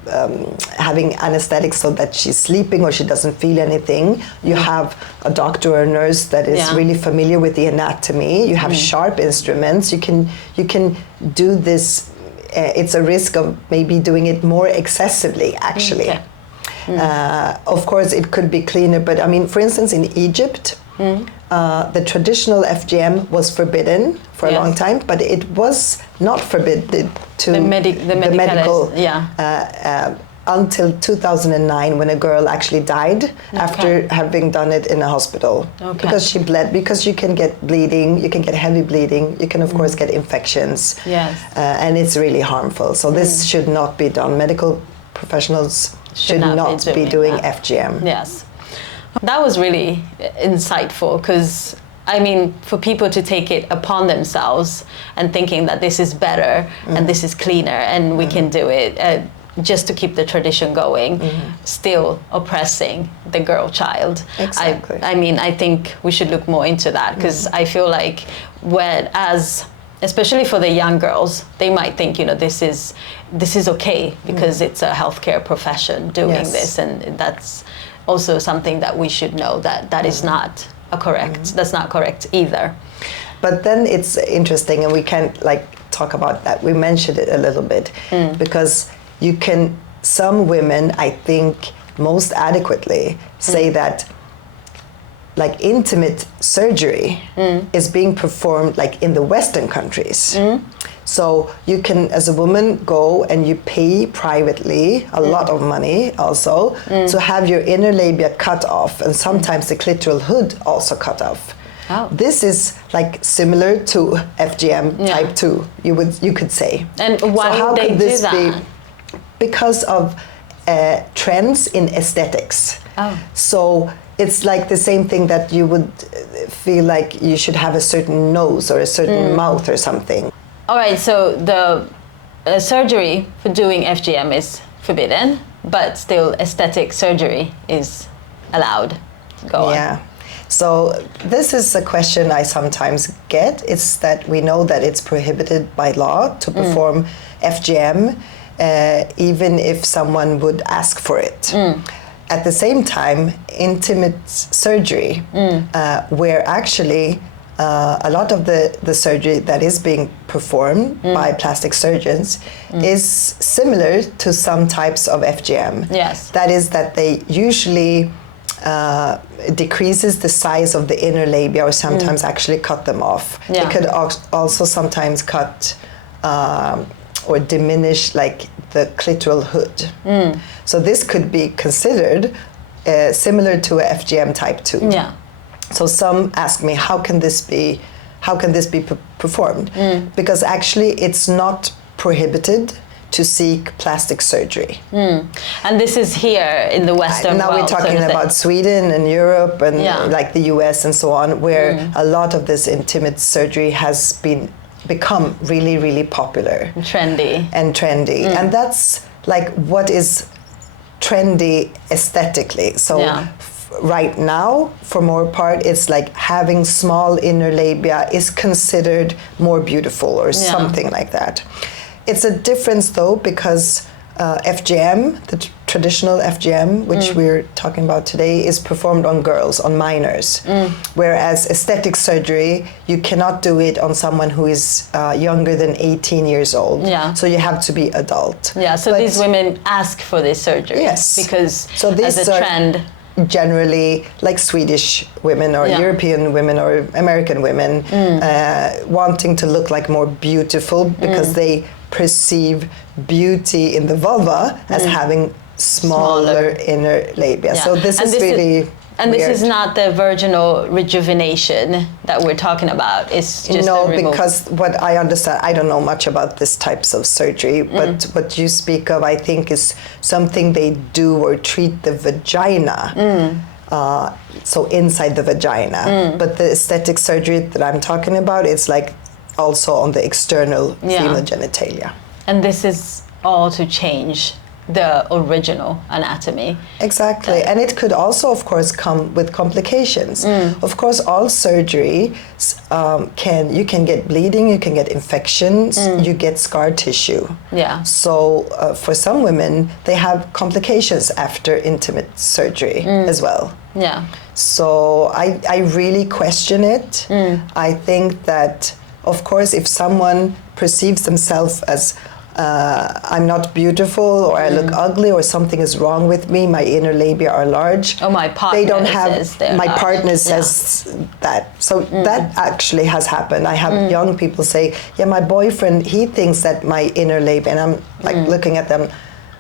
having anesthetics so that she's sleeping or she doesn't feel anything. You have a doctor or a nurse that is really familiar with the anatomy. You have sharp instruments. You can do this. It's a risk of maybe doing it more excessively, actually. Okay. Of course, it could be cleaner, but I mean, for instance, in Egypt, the traditional FGM was forbidden for a long time, but it was not forbidden to the medical until 2009, when a girl actually died after having done it in a hospital because she bled. Because you can get bleeding, you can get heavy bleeding, you can of course get infections, and it's really harmful. So this should not be done. Medical professionals should not be doing FGM. Yes. That was really insightful, because I mean, for people to take it upon themselves and thinking that this is better and this is cleaner and we can do it just to keep the tradition going, still oppressing the girl child. Exactly. I mean, I think we should look more into that, because I feel like especially for the young girls, they might think, you know, this is okay because it's a healthcare profession doing this, and that's also something that we should know that is not that's not correct either. But then it's interesting, and we can't talk about that. We mentioned it a little bit because some women, I think, most adequately say that intimate surgery is being performed in the Western countries. So you can, as a woman, go and you pay privately a lot of money also to have your inner labia cut off, and sometimes the clitoral hood also cut off. Oh. This is similar to FGM type 2, you could say. And why would they do that? Because of trends in aesthetics. Oh. So it's the same thing that you would feel like you should have a certain nose or a certain mouth or something. All right, so the surgery for doing FGM is forbidden, but still aesthetic surgery is allowed. Go on. Yeah. So this is a question I sometimes get. It's that we know that it's prohibited by law to perform FGM, even if someone would ask for it. At the same time, intimate surgery, where actually a lot of the surgery that is being performed by plastic surgeons is similar to some types of FGM. Yes. That is that they usually decreases the size of the inner labia, or sometimes actually cut them off. Yeah. They could also sometimes cut or diminish the clitoral hood. So this could be considered similar to a FGM type 2. Yeah. So some ask me, how can this be performed? Because actually it's not prohibited to seek plastic surgery. And this is here in the Western now world. Now we're talking about Sweden and Europe and the US and so on, where a lot of this intimate surgery has become really, really popular. Trendy. And that's what is trendy aesthetically. So right now, for more part, it's having small inner labia is considered more beautiful or something like that. It's a difference though, because FGM, the traditional FGM, which we're talking about today, is performed on girls, on minors. Whereas aesthetic surgery, you cannot do it on someone who is younger than 18 years old. Yeah. So you have to be adult. Yeah, so these women ask for this surgery. Yes. Because as a trend. Generally Swedish women or European women or American women wanting to look more beautiful because they perceive beauty in the vulva as having smaller inner labia. So this is really and weird. This is not the virginal rejuvenation that we're talking about. It's just because what I understand, I don't know much about these types of surgery, but what you speak of, I think, is something they do or treat the vagina. So inside the vagina. But the aesthetic surgery that I'm talking about, it's also on the external female genitalia. And this is all to change the original anatomy. Exactly, and it could also, of course, come with complications. Of course, all surgery you can get bleeding, you can get infections, you get scar tissue. Yeah. So for some women, they have complications after intimate surgery as well. Yeah. So I really question it. I think that, of course, if someone perceives themselves as I'm not beautiful, or I look ugly, or something is wrong with me, my inner labia are large. Oh, my partner they don't have, says they're my large. partner says that. So that actually has happened. I have young people say, yeah, my boyfriend, he thinks that my inner labia, and I'm like looking at them,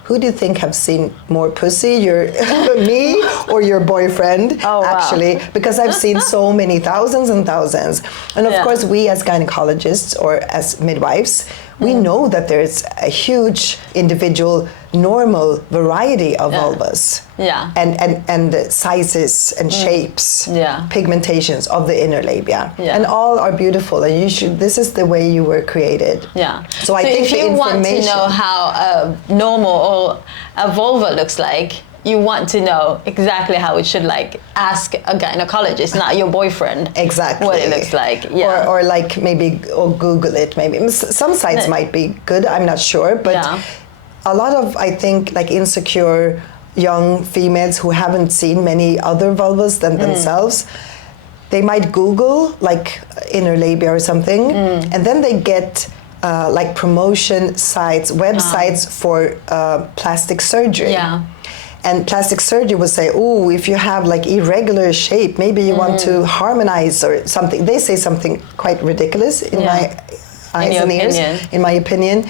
who do you think have seen more pussy, me or your boyfriend? Oh, wow. Actually, because I've seen so many thousands and thousands. And of course, we as gynecologists or as midwives, we know that there's a huge individual normal variety of vulvas. Yeah. And sizes and shapes, pigmentations of the inner labia. Yeah. And all are beautiful, and this is the way you were created. Yeah. So I think if you want to know how a normal or a vulva looks like, you want to know exactly how it should ask a gynecologist, not your boyfriend. Exactly. What it looks like. Yeah. Or Google it maybe. Some sites might be good, I'm not sure, but a lot of, I think, insecure young females who haven't seen many other vulvas than themselves, they might Google inner labia or something, and then they get promotion sites, websites for plastic surgery. Yeah. And plastic surgery will say, oh, if you have irregular shape, maybe you want to harmonize or something. They say something quite ridiculous in my eyes and ears, in my opinion.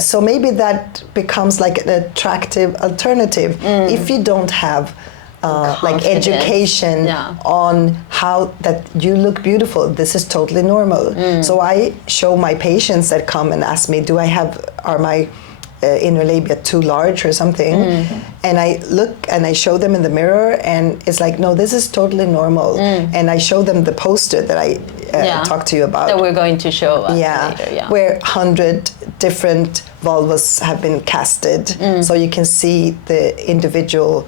So maybe that becomes an attractive alternative if you don't have education on how that you look beautiful. This is totally normal. So I show my patients that come and ask me, are my inner labia too large or something? And I look and I show them in the mirror, and it's no, this is totally normal. And I show them the poster that I talked to you about. That we're going to show later, where 100 different vulvas have been casted. So you can see the individual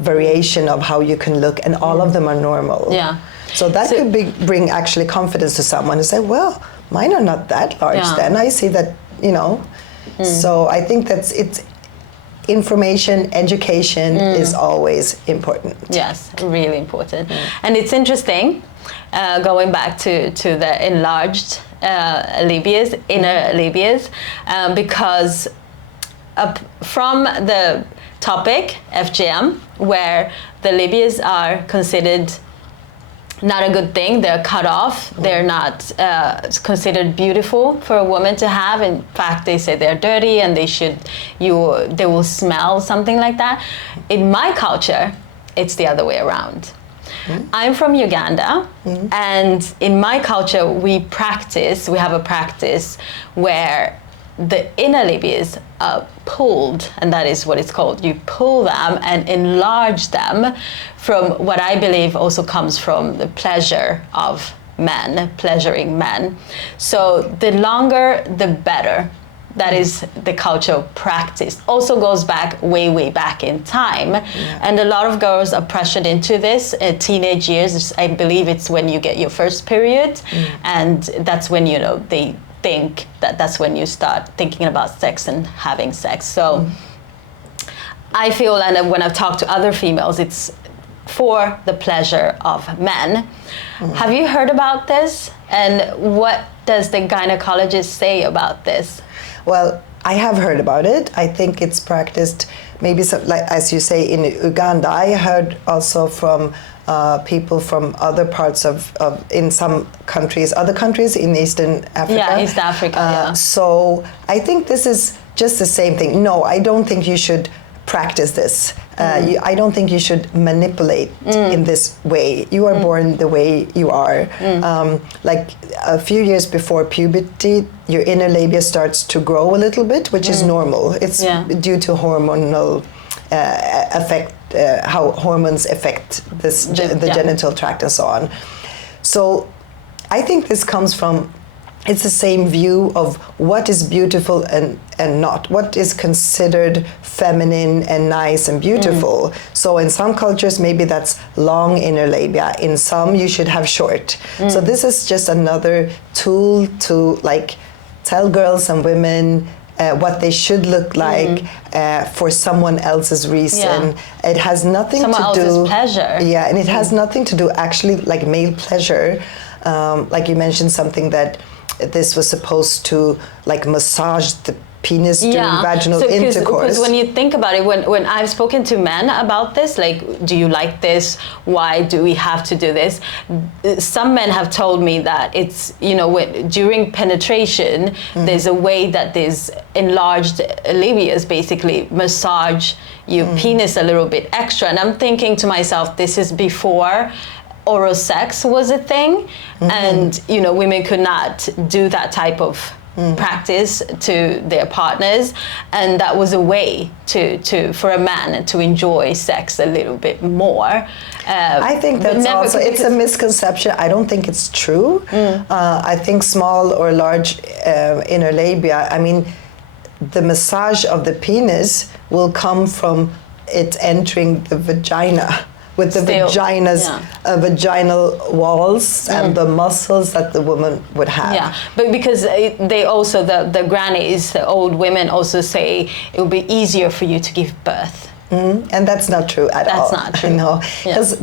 variation of how you can look, and all of them are normal. Yeah. So that could bring actually confidence to someone and say, well, mine are not that large then. I see that, So I think that's information, education is always important. Yes, really important. And it's interesting, going back to the enlarged labias, inner labias, because from the topic, FGM, where the labias are considered not a good thing, they're cut off, they're not considered beautiful for a woman to have. In fact, they say they're dirty and they will smell, something like that. In my culture, it's the other way around. I'm from Uganda, and in my culture, we have a practice where the inner labias are pulled, and that is what it's called. You pull them and enlarge them, from what I believe also comes from the pleasure of men, pleasuring men. So the longer, the better. That is the cultural practice. Also goes back way back in time. And a lot of girls are pressured into this in teenage years. I believe it's when you get your first period, and that's when, they think that's when you start thinking about sex and having sex. So I feel, and when I've talked to other females, it's for the pleasure of men. Have you heard about this? And what does the gynecologist say about this? Well, I have heard about it. I think it's practiced maybe as you say in Uganda. I heard also from people from other parts in some countries, other countries in Eastern Africa. Yeah, East Africa, So I think this is just the same thing. No, I don't think you should practice this. I don't think you should manipulate in this way. You are born the way you are. Like a few years before puberty, your inner labia starts to grow a little bit, which is normal. It's due to hormonal effect, how hormones affect the genital tract and so on. So I think this comes from it's the same view of what is beautiful and not, what is considered feminine and nice and beautiful. So in some cultures, maybe that's long inner labia. In some, you should have short. So this is just another tool to like tell girls and women what they should look like for someone else's reason. It has nothing someone to do... Someone else's pleasure. Yeah, and it has nothing to do actually like male pleasure. Like you mentioned something that this was supposed to like massage the penis during vaginal intercourse. Because when you think about it, when I've spoken to men about this, like, do you like this? Why do we have to do this? Some men have told me that it's, you know, during penetration, there's a way that these enlarged labias basically massage your penis a little bit extra. And I'm thinking to myself, this is before oral sex was a thing, and you know, women could not do that type of practice to their partners, and that was a way to for a man to enjoy sex a little bit more. I think that's also, it's a misconception. I don't think it's true. I think small or large inner labia, I mean, the massage of the penis will come from it entering the vagina, with the vaginal walls and the muscles that the woman would have. Yeah, but because they also, the grannies, the old women also say it will be easier for you to give birth. And that's not true at all. That's not true. No, because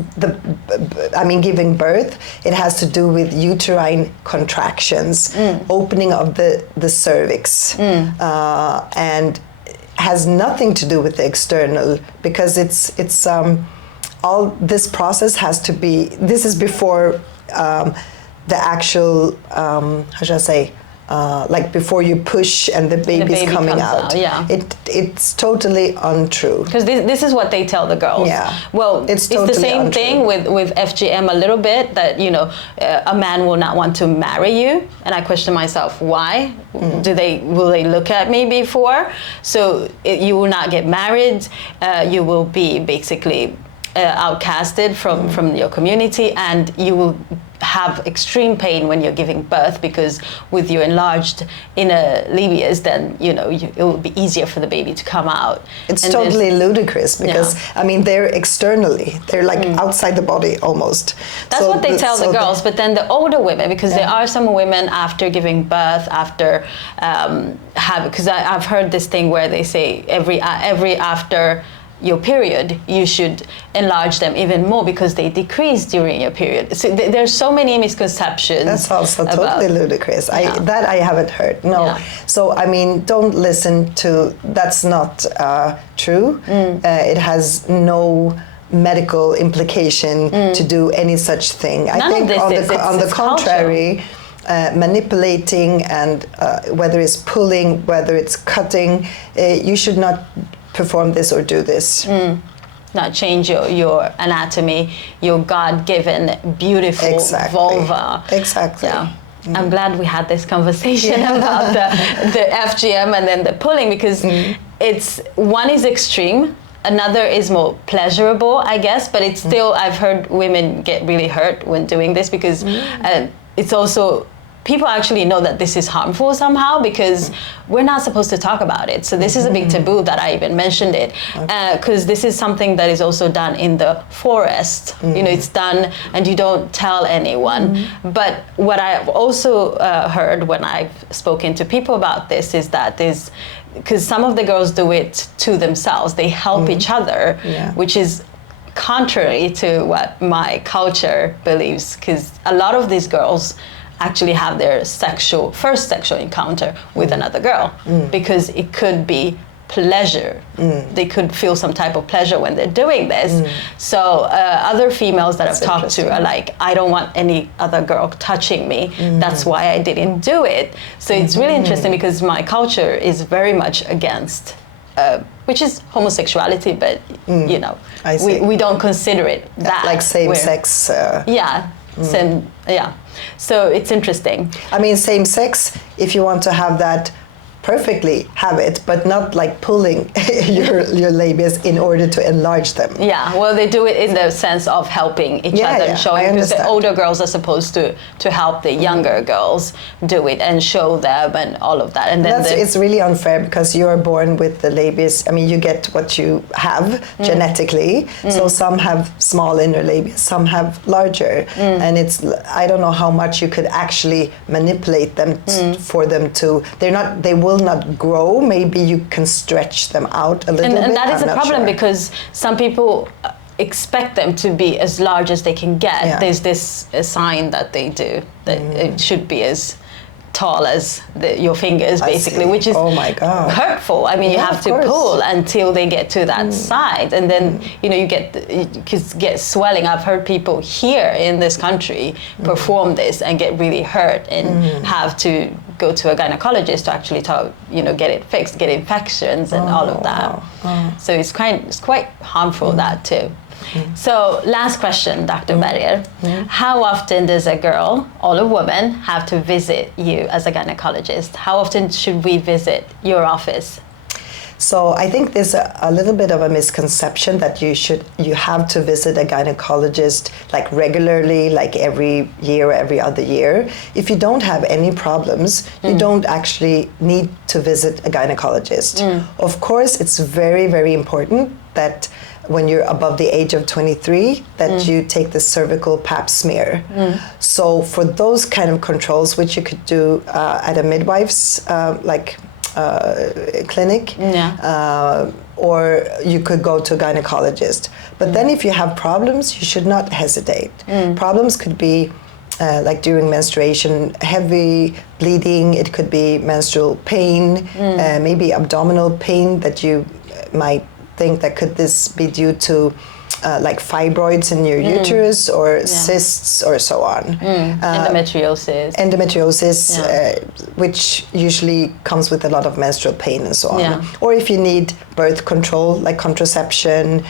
giving birth, it has to do with uterine contractions, opening of the cervix, and has nothing to do with the external, because it's all this process has to be, this is before the actual, how should I say, like before you push and the baby's coming out. It's totally untrue. Because this is what they tell the girls. Yeah. Well, it's totally the same untrue. Thing with FGM a little bit, that, you know, a man will not want to marry you. And I question myself, why? Will they look at me before? So you will not get married. You will be basically outcasted from your community, and you will have extreme pain when you're giving birth, because with your enlarged inner labias, then, you know, it will be easier for the baby to come out. It's totally ludicrous, because I mean, they're externally, they're like outside the body almost. That's what they tell the girls. But then the older women, because there are some women after giving birth, after because I've heard this thing where they say every after your period, you should enlarge them even more because they decrease during your period. So there's so many misconceptions. That's also totally ludicrous. That I haven't heard. No. Yeah. So I mean, don't listen to. That's not true. It has no medical implication to do any such thing. I think on the contrary. Manipulating and whether it's pulling, whether it's cutting, you should not perform this or do this. Not change your anatomy, your God-given beautiful vulva. Exactly. Yeah. I'm glad we had this conversation about the FGM and then the pulling, because it's one is extreme, another is more pleasurable, I guess, but it's still, I've heard women get really hurt when doing this, because it's also, people actually know that this is harmful somehow, because we're not supposed to talk about it. So this is a big taboo that I even mentioned it, because this is something that is also done in the forest. You know, it's done and you don't tell anyone. But what I've also heard when I've spoken to people about this is that because some of the girls do it to themselves, they help each other, which is contrary to what my culture believes, because a lot of these girls actually have their first sexual encounter with another girl, because it could be pleasure. They could feel some type of pleasure when they're doing this. So other females that I've talked to are like, I don't want any other girl touching me. That's why I didn't do it. So it's really interesting, because my culture is very much against, which is homosexuality, but you know, we don't consider it that. Like same-sex. So it's interesting. I mean, same sex, if you want to have that perfectly have it, but not like pulling your labias in order to enlarge them. Yeah, well, they do it in the sense of helping each other and showing, because the older girls are supposed to help the younger girls do it and show them and all of that. And then it's really unfair, because you are born with the labias. I mean, you get what you have genetically. So some have small inner labia, some have larger, and I don't know how much you could actually manipulate them for them to. They will not grow. Maybe you can stretch them out a little bit. And that is a problem, because some people expect them to be as large as they can get. Yeah. There's this sign that they do that it should be as tall as your fingers, basically, which is hurtful. I mean, you have to pull until they get to that size, and then you get swelling. I've heard people here in this country perform this and get really hurt and have to go to a gynecologist to actually get it fixed, get infections and all of that. So it's quite harmful, that too. So last question, Dr. Berger. How often does a girl or a woman have to visit you as a gynecologist? How often should we visit your office? So I think there's a little bit of a misconception that you have to visit a gynecologist like regularly, like every year or every other year. If you don't have any problems, you don't actually need to visit a gynecologist. Of course, it's very, very important that when you're above the age of 23, that you take the cervical pap smear. So for those kind of controls, which you could do at a midwife's clinic, or you could go to a gynecologist. But then if you have problems, you should not hesitate. Problems could be like during menstruation, heavy bleeding. It could be menstrual pain, maybe abdominal pain that you might think that could this be due to like fibroids in your uterus or cysts or so on. Endometriosis, which usually comes with a lot of menstrual pain and so on. Or if you need birth control, like contraception,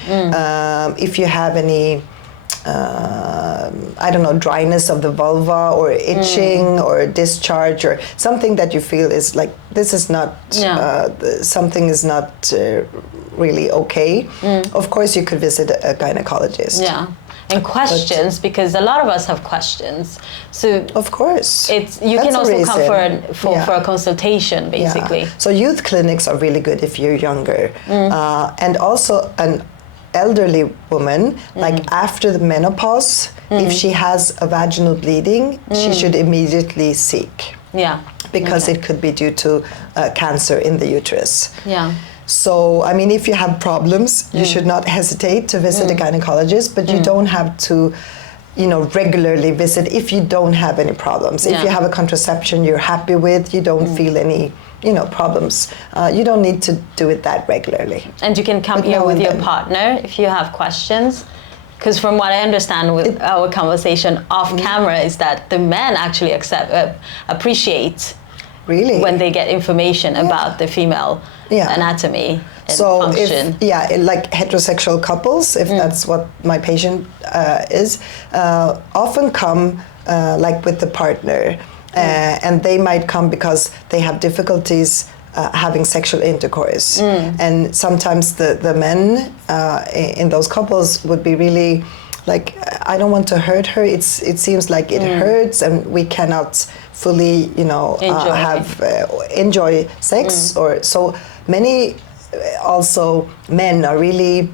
if you have any dryness of the vulva or itching or discharge or something that you feel is like, this is not, something is not really okay. Of course, you could visit a gynecologist. Yeah. And questions, because a lot of us have questions. So of course, you can also come for a consultation, basically. Yeah. So youth clinics are really good if you're younger, and also an elderly woman, like after the menopause, if she has a vaginal bleeding, she should immediately seek. Yeah. Because it could be due to cancer in the uterus. Yeah. So, I mean, if you have problems, you should not hesitate to visit a gynecologist, but you don't have to, regularly visit if you don't have any problems. If you have a contraception you're happy with, you don't feel any, problems, you don't need to do it that regularly. And you can come here with your partner if you have questions. Because from what I understand with our conversation off camera is that the men actually appreciate when they get information about the female anatomy and function. Like heterosexual couples, if that's what my patient is, often come like with the partner, and they might come because they have difficulties having sexual intercourse, and sometimes the men in those couples would be really like, I don't want to hurt her. It seems like it hurts, and we cannot fully, enjoy sex. Or so many. Also, men are really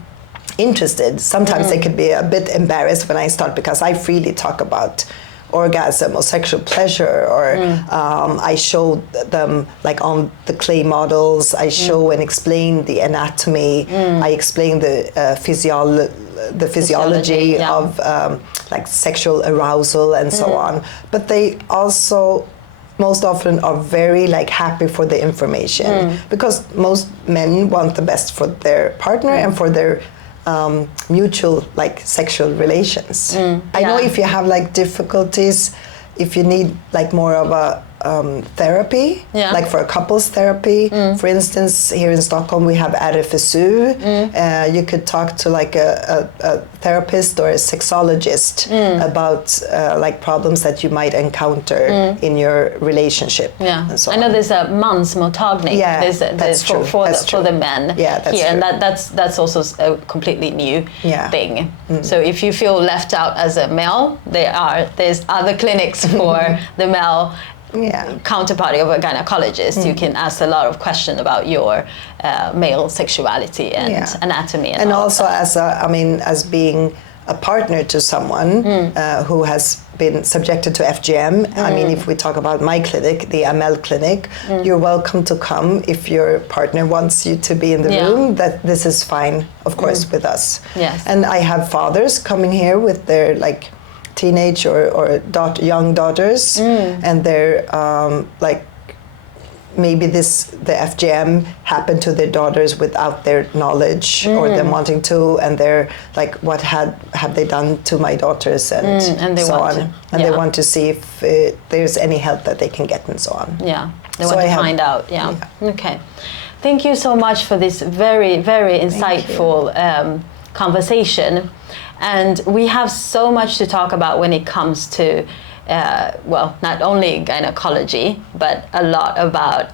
interested. Sometimes they could be a bit embarrassed when I start, because I freely talk about orgasm or sexual pleasure, or I show them like on the clay models. I show and explain the anatomy. I explain the physiology of like sexual arousal and so on. But they also most often are very like happy for the information, because most men want the best for their partner and for their mutual like sexual relations. I know if you have like difficulties, if you need like more of a therapy, like for a couples therapy. For instance, here in Stockholm we have RFSU. You could talk to like a therapist or a sexologist about like problems that you might encounter in your relationship. And so I know there's a mansmottagning. That's true. For the men here, true. and that's also a completely new thing. So if you feel left out as a male, there's other clinics for the male counterpart of a gynecologist. You can ask a lot of questions about your male sexuality and anatomy, and also as being a partner to someone who has been subjected to FGM. I mean, if we talk about my clinic, the Amel clinic, you're welcome to come if your partner wants you to be in the room. That this is fine, of course, with us. And I have fathers coming here with their like teenage or young daughters, and they're like maybe the FGM happened to their daughters without their knowledge or them wanting to, and they're like, what have they done to my daughters, and they so want on. to, and they want to see if there's any help that they can get and so on. They want to find out. Okay. Thank you so much for this very, very insightful conversation. And we have so much to talk about when it comes to well, not only gynecology, but a lot about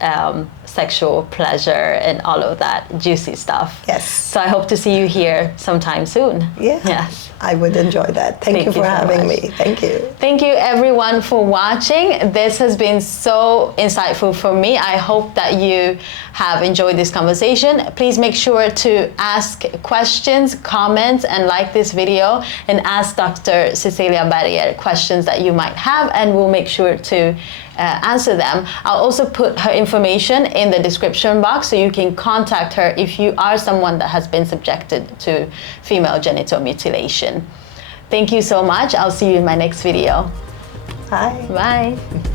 sexual pleasure and all of that juicy stuff. So I hope to see you here sometime soon. Yes. I would enjoy that. Thank you for having me. Thank you. Thank you everyone for watching. This has been so insightful for me. I hope that you have enjoyed this conversation. Please make sure to ask questions, comment, and like this video, and ask Dr. Cecilia Berger questions that you might have, and we'll make sure to answer them. I'll also put her information in the description box so you can contact her if you are someone that has been subjected to female genital mutilation. Thank you so much. I'll see you in my next video. Bye. Bye.